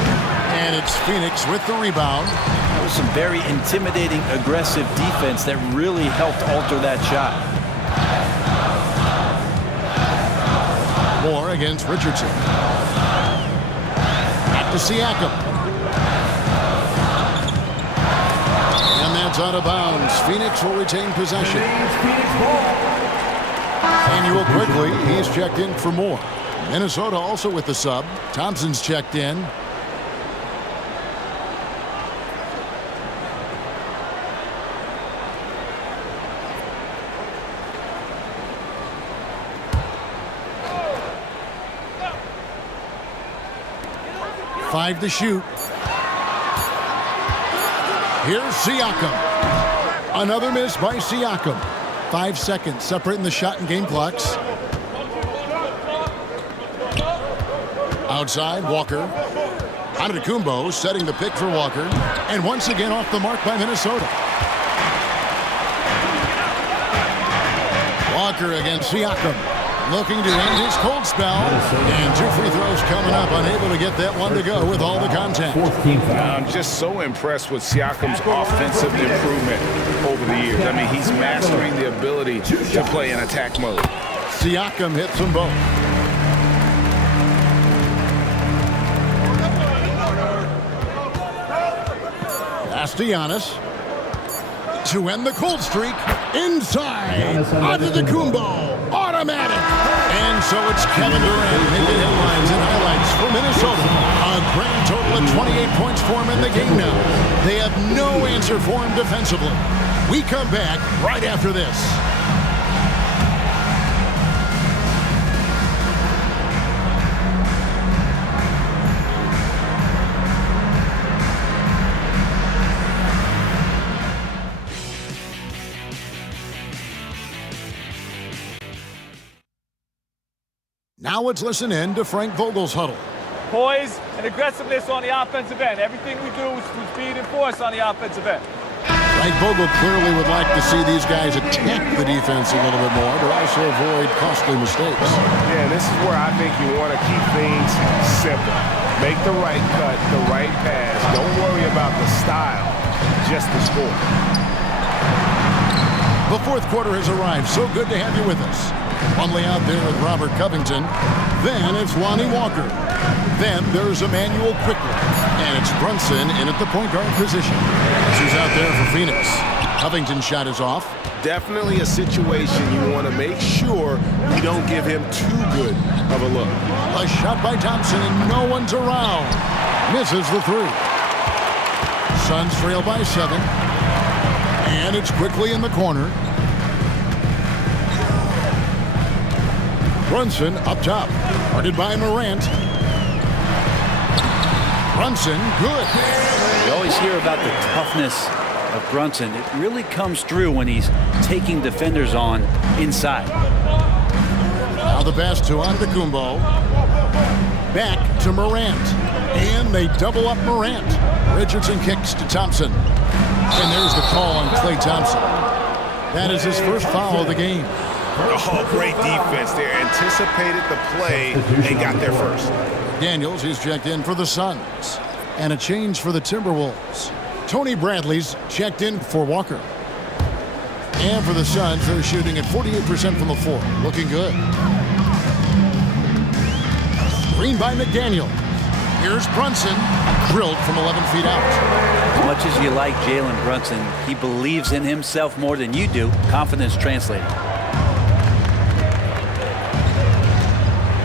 And it's Phoenix with the rebound. That was some very intimidating, aggressive defense that really helped alter that shot. Moore against Richardson. Back to Siakam. And that's out of bounds. Phoenix will retain possession. Manuel quickly, he's checked in for Moore. Minnesota also with the sub. Thompson's checked in. Five to shoot. Here's Siakam. Another miss by Siakam. 5 seconds separating the shot and game clocks. Outside, Walker. Antetokounmpo setting the pick for Walker. And once again off the mark by Minnesota. Walker against Siakam. Looking to end his cold spell. And 2 free throws coming up. Unable to get that one to go with all the contact. I'm just so impressed with Siakam's offensive improvement over the years. I mean, he's mastering the ability to play in attack mode. Siakam hits them both. Pass to Giannis. To end the cold streak. Inside. Antetokounmpo. Automatic. And so it's Kevin Durant making headlines and highlights for Minnesota. A grand total of 28 points for him in the game now. They have no answer for him defensively. We come back right after this. Now let's listen in to Frank Vogel's huddle. Poise and aggressiveness on the offensive end. Everything we do is with speed and force on the offensive end. Frank Vogel clearly would like to see these guys attack the defense a little bit more, but also avoid costly mistakes. Yeah, and this is where I think you want to keep things simple. Make the right cut, the right pass. Don't worry about the style, just the score. The fourth quarter has arrived. So good to have you with us. Plumlee out there with Robert Covington. Then it's Lonnie Walker. Then there's Emmanuel Quickly. And it's Brunson in at the point guard position. Who's out there for Phoenix. Covington's shot is off. Definitely a situation you want to make sure you don't give him too good of a look. A shot by Thompson and no one's around. Misses the three. Suns trail by 7. And it's Quickly in the corner. Brunson up top. Guarded by Morant. Brunson, good. You always hear about the toughness of Brunson. It really comes through when he's taking defenders on inside. Now the pass to Antetokounmpo. Back to Morant. And they double up Morant. Richardson kicks to Thompson. And there's the call on Klay Thompson. That is his first foul of the game. Oh, great defense there. Anticipated the play and got there first. Daniels, he's checked in for the Suns. And a change for the Timberwolves. Tony Bradley's checked in for Walker. And for the Suns, they're shooting at 48% from the floor. Looking good. Screen by McDaniel. Here's Brunson. Drilled from 11 feet out. As much as you like Jalen Brunson, he believes in himself more than you do. Confidence translating.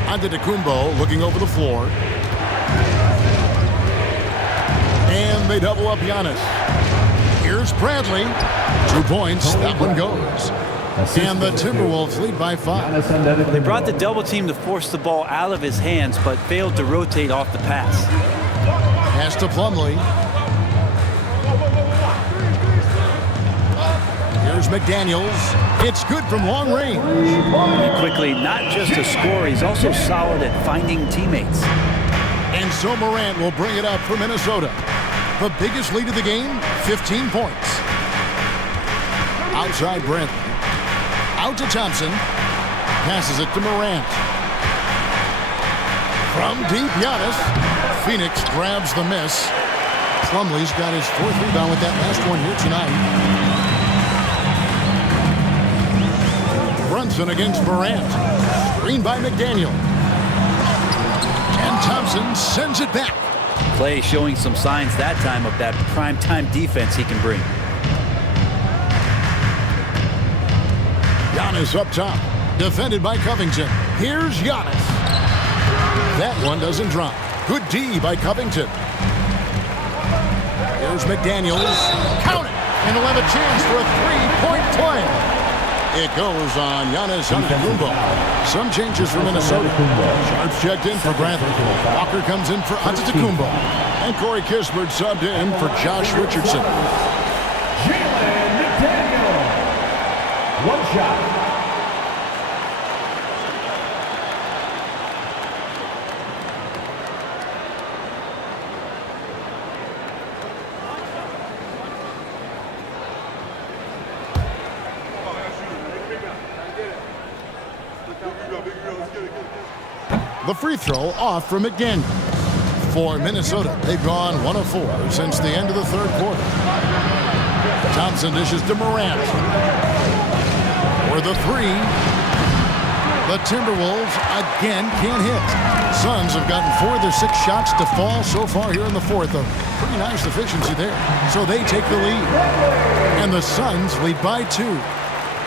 Antetokounmpo looking over the floor. And they double up Giannis. Here's Bradley. 2 points. That one goes. And the Timberwolves lead by 5. They brought the double team to force the ball out of his hands, but failed to rotate off the pass. Pass to Plumlee. Here's McDaniels. It's good from long range. And Quickly, not just a scorer, he's also solid at finding teammates. And so Morant will bring it up for Minnesota. The biggest lead of the game, 15 points. Outside Bradley. Out to Thompson. Passes it to Morant. From deep, Giannis. Phoenix grabs the miss. Plumlee's got his 4th rebound with that last one here tonight. Brunson against Morant. Screen by McDaniel. And Thompson sends it back. Klay showing some signs that time of that primetime defense he can bring. Giannis up top. Defended by Covington. Here's Giannis. That one doesn't drop. Good D by Covington. Here's McDaniels. Count it! And he'll have a chance for a 3-point play. It goes on Giannis Antetokounmpo. Some changes for Minnesota. Sharps checked in for Bradley. Walker comes in for Antetokounmpo. And Corey Kispert subbed in for Josh Richardson. Jalen McDaniel. One shot. The free throw off from McDaniel. For Minnesota, they've gone 1 of 4 since the end of the 3rd quarter. Thompson dishes to Morant. For the 3. The Timberwolves again can't hit. Suns have gotten 4 of their 6 shots to fall so far here in the 4th. A pretty nice efficiency there. So they take the lead. And the Suns lead by 2.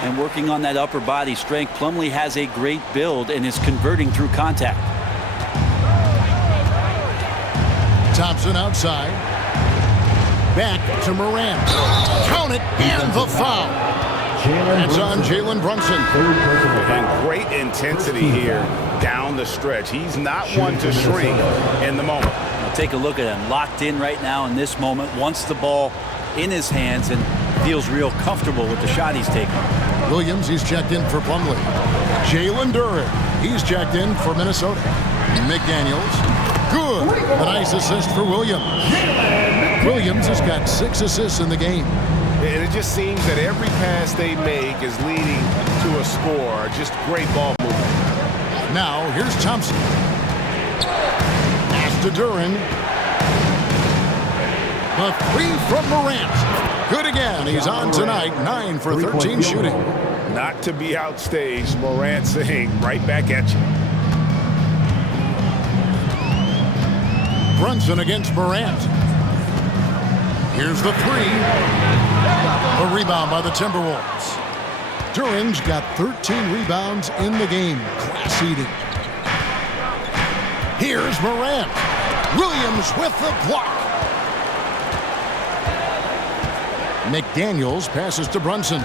And working on that upper body strength, Plumlee has a great build and is converting through contact. Thompson outside. Back to Morant. Count it, and the foul. That's on Jalen Brunson. And great intensity here down the stretch. He's not one to shrink in the moment. Now take a look at him, locked in right now in this moment, wants the ball in his hands and feels real comfortable with the shot he's taking. Williams, he's checked in for Plumlee. Jalen Duren. He's checked in for Minnesota. McDaniels. Good. A nice assist for Williams. Williams has got 6 assists in the game. And it just seems that every pass they make is leading to a score. Just great ball movement. Now, here's Thompson. Pass to Duren. The 3 from Morant. Good again. He's on tonight. 9 for 13 shooting. Not to be outstaged, Morant saying right back at you. Brunson against Morant. Here's the 3. A rebound by the Timberwolves. Duren's got 13 rebounds in the game. Class eating. Here's Morant. Williams with the block. McDaniels passes to Brunson.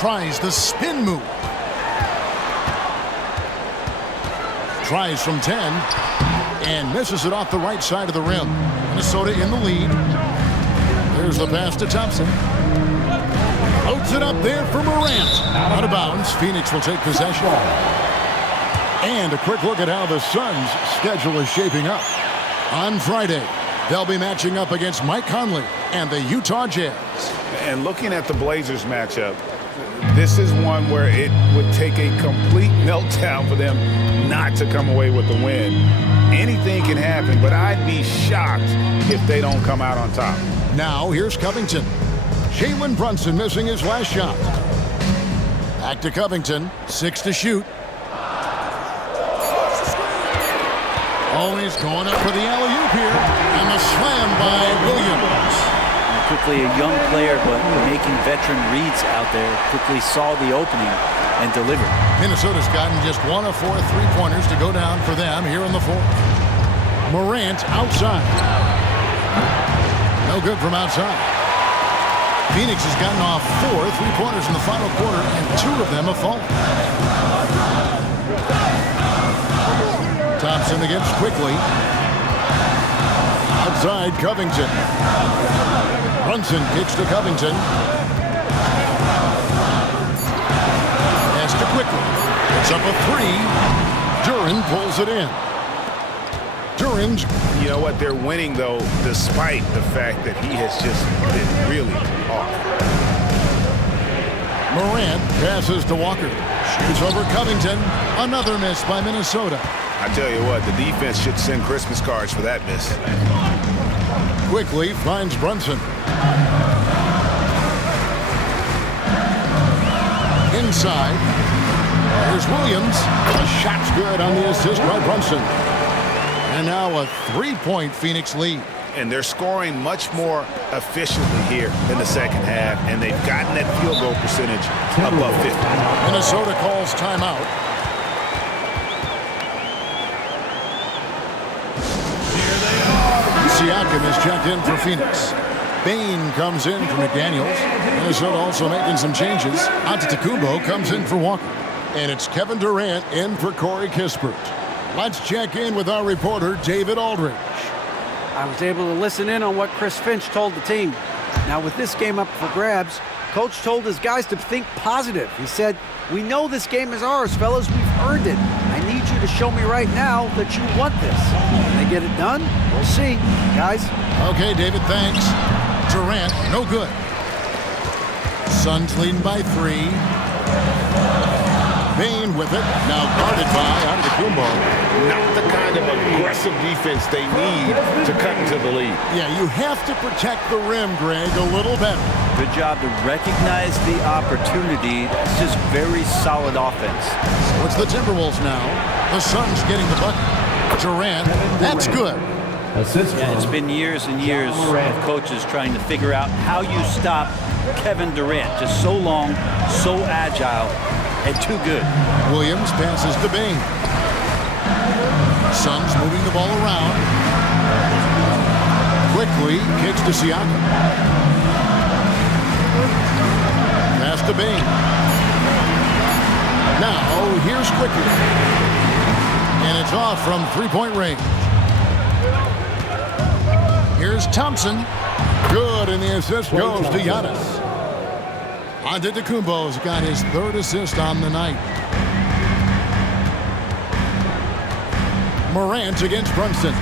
Tries the spin move. Tries from 10 and misses it off the right side of the rim. Minnesota in the lead. There's the pass to Thompson. Loads it up there for Morant. Out of bounds. Phoenix will take possession. And a quick look at how the Suns' schedule is shaping up. On Friday, they'll be matching up against Mike Conley and the Utah Jazz. And looking at the Blazers matchup, this is one where it would take a complete meltdown for them not to come away with the win. Anything can happen, but I'd be shocked if they don't come out on top. Now, here's Covington. Jalen Brunson missing his last shot. Back to Covington. 6 to shoot. Always going up for the alley-oop here. And the slam by Williams. Quickly a young player, but making veteran reads out there. Quickly saw the opening and delivered. Minnesota's gotten just 1 of 4 3-pointers to go down for them here in the 4th. Morant outside. No good from outside. Phoenix has gotten off 4 3-pointers in the final quarter, and 2 of them have fallen. Thompson against Quickly. Outside Covington. Brunson kicks to Covington. Pass to Quickly. It's up a 3. Duren pulls it in. Duren's. You know what? They're winning, though, despite the fact that he has just been really off. Morant passes to Walker. Shoots over Covington. Another miss by Minnesota. I tell you what, the defense should send Christmas cards for that miss. Quickly finds Brunson. Inside. Here's Williams. The shot's good on the assist by Brunson. And now a 3-point Phoenix lead. And they're scoring much more efficiently here in the second half, and they've gotten that field goal percentage above 50. Minnesota calls timeout. Here they are. Siakam is checked in for Phoenix. Bain comes in for McDaniels. Minnesota also making some changes. Antetokounmpo comes in for Walker. And it's Kevin Durant in for Corey Kispert. Let's check in with our reporter, David Aldridge. I was able to listen in on what Chris Finch told the team. Now, with this game up for grabs, Coach told his guys to think positive. He said, "We know this game is ours, fellas. We've earned it. I need you to show me right now that you want this." Can they get it done? We'll see. Guys? Okay, David, thanks. Durant, no good. Suns leading by 3. Bain with it. Now guarded by Antetokounmpo. Not the kind of aggressive defense they need to cut into the lead. Yeah, you have to protect the rim, Greg, a little better. Good job to recognize the opportunity. It's just very solid offense. So it's the Timberwolves now. The Suns getting the bucket. Durant, that's good. Yeah, it's been years and years of coaches trying to figure out how you stop Kevin Durant. Just so long, so agile, and too good. Williams passes to Bain. Suns moving the ball around. Quickly kicks to Siakam. Pass to Bain. Now here's Quickly. And it's off from 3-point range. Here's Thompson. Good, and the assist goes to Giannis. Antetokounmpo's got his 3rd assist on the night. Morant against Brunson.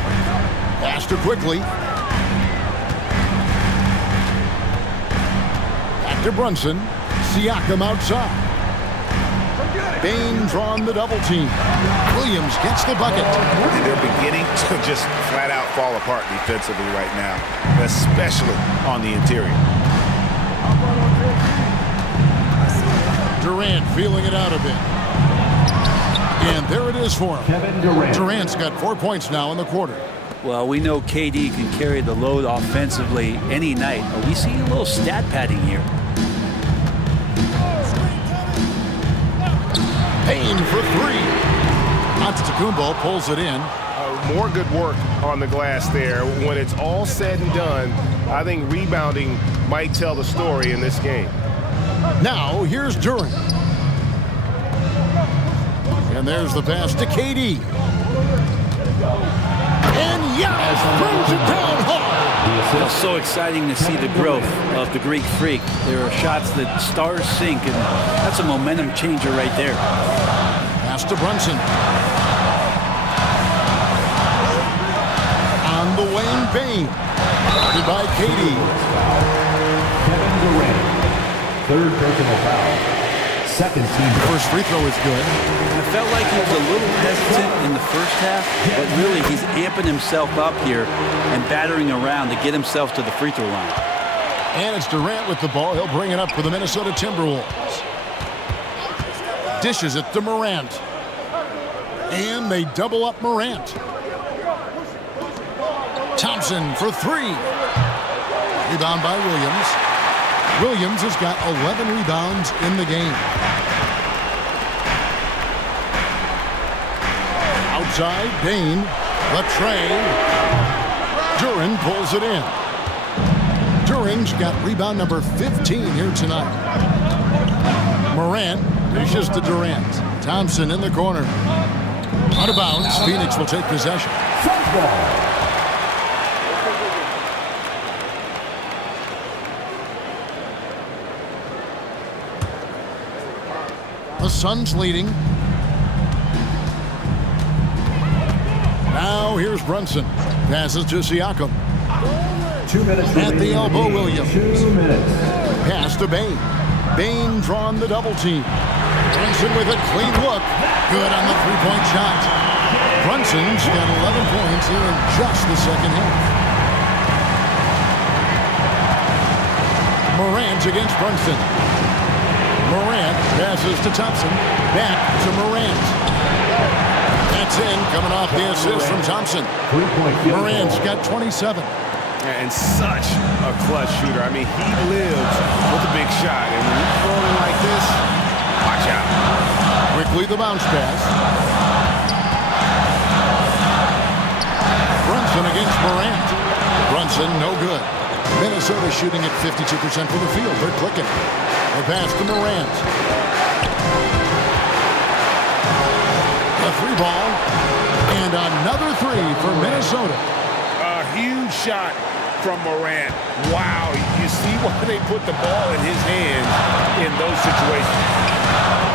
Pass to quickly. Back to Brunson. Siakam outside. Bain drawn the double team. Williams gets the bucket. They're beginning to just flat out fall apart defensively right now, especially on the interior. Durant feeling it out a bit. And there it is for him. Kevin Durant. Durant's got 4 points now in the quarter. Well, we know KD can carry the load offensively any night. Are we seeing a little stat padding here? Bain for 3. Antetokounmpo pulls it in. More good work on the glass there. When it's all said and done, I think rebounding might tell the story in this game. Now, here's Durant. And there's the pass to KD. And Giannis throws it down hard. It's so exciting to see the growth of the Greek Freak. There are shots that stars sink, and that's a momentum changer right there. Pass to Brunson. On the wing, Bain. Guarded by KD. Kevin Durant. 3rd personal foul. 2nd team. First free throw is good. It felt like he was a little hesitant in the first half, but really he's amping himself up here and battering around to get himself to the free throw line. And it's Durant with the ball. He'll bring it up for the Minnesota Timberwolves. Dishes it to Morant. And they double up Morant. Thompson for 3. Rebound by Williams. Williams has got 11 rebounds in the game. Outside, Bain. Latrey. Duran pulls it in. Duran's got rebound number 15 here tonight. Morant dishes to Durant. Thompson in the corner. Out of bounds. Phoenix will take possession. The Suns leading. Now here's Brunson. Passes to Siakam. 2 minutes at the elbow, Williams. 2 minutes. Pass to Bain. Bain drawn the double team. Brunson with a clean look. Good on the 3-point shot. Brunson's got 11 points here in just the second half. Morant against Brunson. Morant passes to Thompson. Back to Morant. That's in, coming off the assist from Thompson. Morant's got 27. And such a clutch shooter. I mean, he lives with a big shot. And when he's rolling like this, watch out. Quickly the bounce pass. Brunson against Morant. Brunson, no good. Minnesota shooting at 52% for the field. They're clicking. The pass to Morant. A 3-ball. And another 3 for Minnesota. A huge shot from Morant. Wow, you see why they put the ball in his hands in those situations.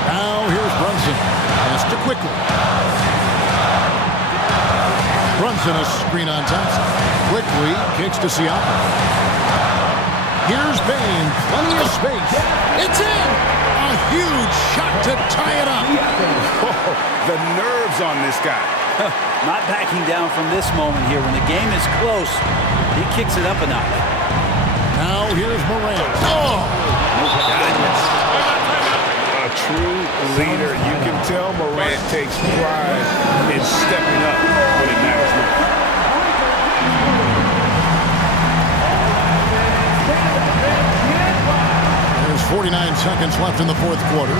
Now here's Brunson. Pass to quickly. Brunson a screen on Thompson. Quickly kicks to Siakam. Here's Bain. Plenty of space. It's in. A huge shot to tie it up. Oh, the nerves on this guy. Not backing down from this moment here. When the game is close, he kicks it up a notch. Now here's Morant. Oh! A true leader. You can tell Morant takes pride in stepping up when it matters most. There's 49 seconds left in the fourth quarter.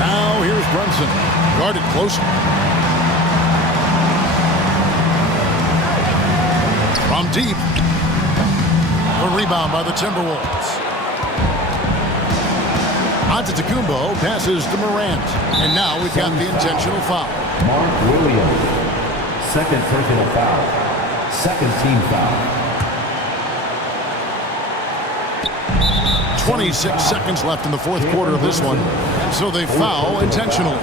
Now here's Brunson. Guarded close. From deep. A rebound by the Timberwolves. Antetokounmpo passes to Morant. And now we've got the intentional foul. Mark Williams. 2nd personal foul. 2nd team foul. 26 seconds left in the fourth quarter of this one. So they foul intentionally.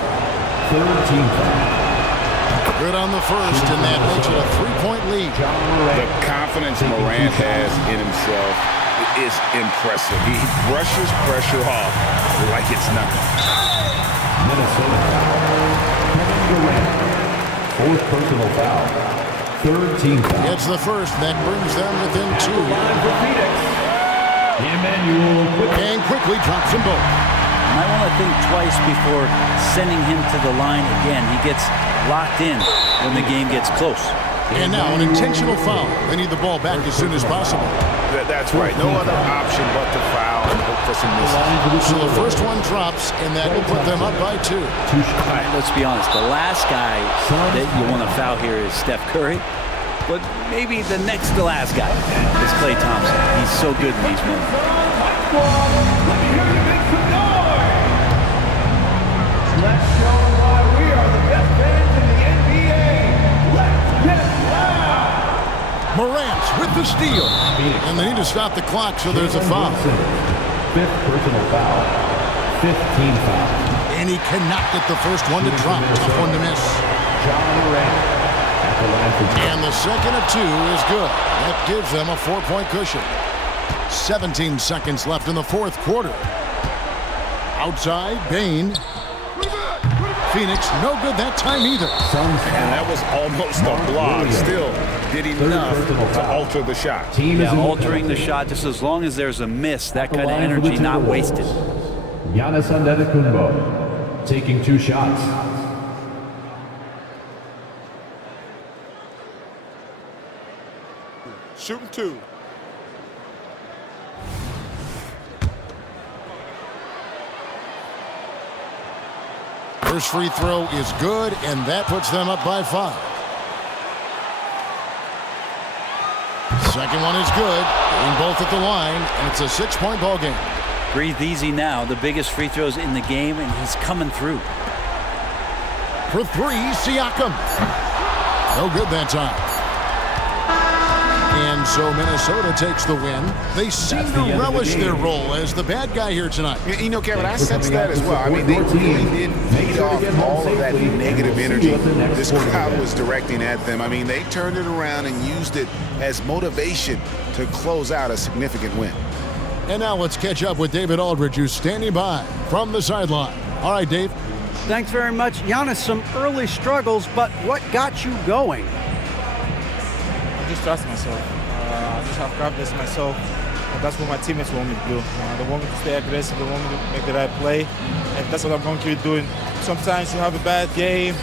Good on the first, and that makes it a 3-point lead. The confidence Morant has in himself is impressive. He brushes pressure off like it's nothing. Minnesota foul. Kevin Durant. Fourth personal foul. Third team foul. It's the first. That brings them within 2. Line for Phoenix. And quickly drops them both. You might want to think twice before sending him to the line again. He gets locked in when the game gets close. And now an intentional foul. They need the ball back as soon as possible. That's right. No other option but to foul and hope for some misses. So the first one drops, and that will put them up by 2. All right, let's be honest. The last guy that you want to foul here is Steph Curry. But maybe the next to last guy is Klay Thompson. He's so good in these moments. Let's show why we are the best fans in the NBA. Let's get loud. Morant with the steal. And they need to stop the clock, so there's a foul. Fifth personal foul. 15 foul. And he cannot get the first one to drop. Tough one to miss. John Morant. And the second of 2 is good. That gives them a 4-point cushion. 17 seconds left in the fourth quarter. Outside, Bane. Phoenix, no good that time either. And that was almost a block. Still did enough to alter the shot. Yeah, altering the shot just as long as there's a miss. That kind of energy not wasted. Giannis Antetokounmpo taking 2 shots. Shooting 2. First free throw is good, and that puts them up by 5. Second one is good. Getting both at the line, and it's a 6-point ball game. Breathe easy now. The biggest free throws in the game, and he's coming through. For 3, Siakam. No good that time. And so Minnesota takes the win. They seem to relish their role as the bad guy here tonight. You know, Kevin, I sense that as well. I mean, they really did feed off all of that negative energy this crowd was directing at them. I mean, they turned it around and used it as motivation to close out a significant win. And now let's catch up with David Aldridge, who's standing by from the sideline. All right, Dave. Thanks very much. Giannis, some early struggles, but what got you going? I just trust myself. I just have confidence in myself. And that's what my teammates want me to do. They want me to stay aggressive. They want me to make the right play. And that's what I'm going to keep doing. Sometimes you have a bad game,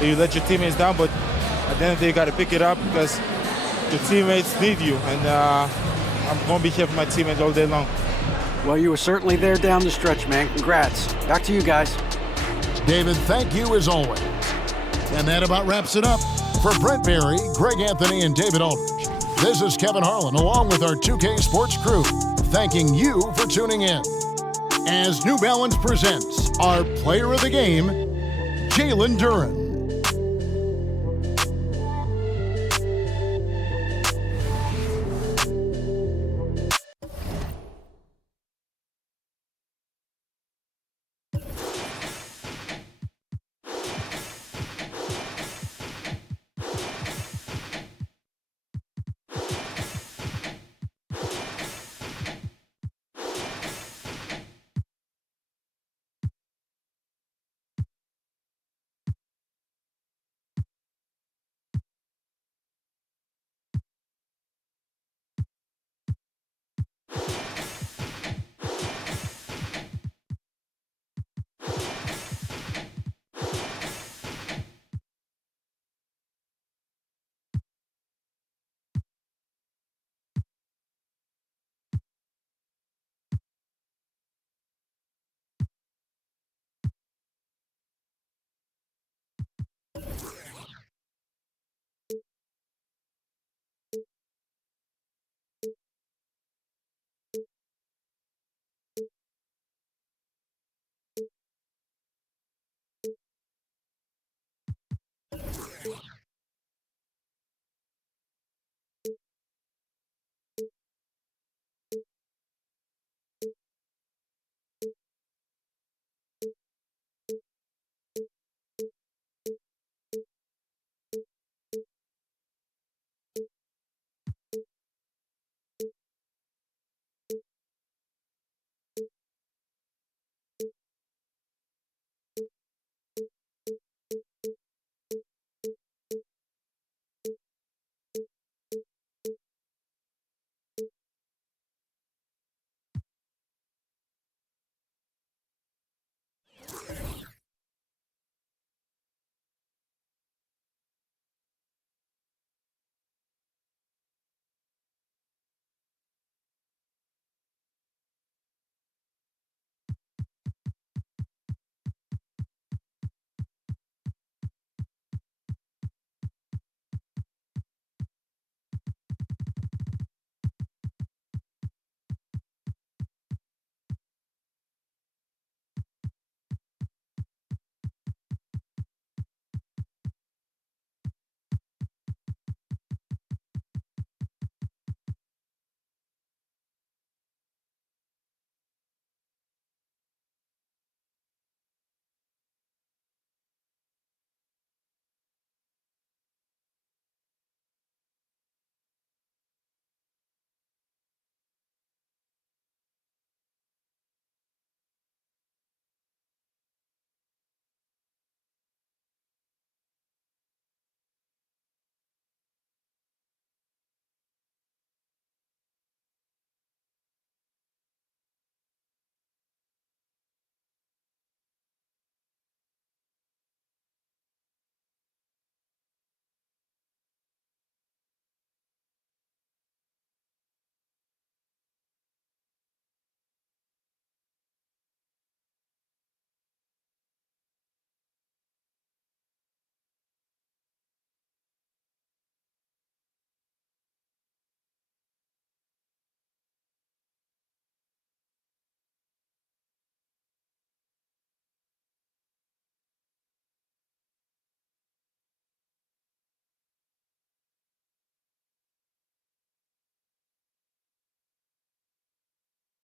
you let your teammates down, but at the end of the day, you got to pick it up because your teammates need you. And I'm going to be here for my teammates all day long. Well, you were certainly there down the stretch, man. Congrats. Back to you guys. David, thank you as always. And that about wraps it up. For Brent Berry, Greg Anthony, and David Aldridge, this is Kevin Harlan along with our 2K Sports crew, thanking you for tuning in. As New Balance presents our player of the game, Jalen Duren.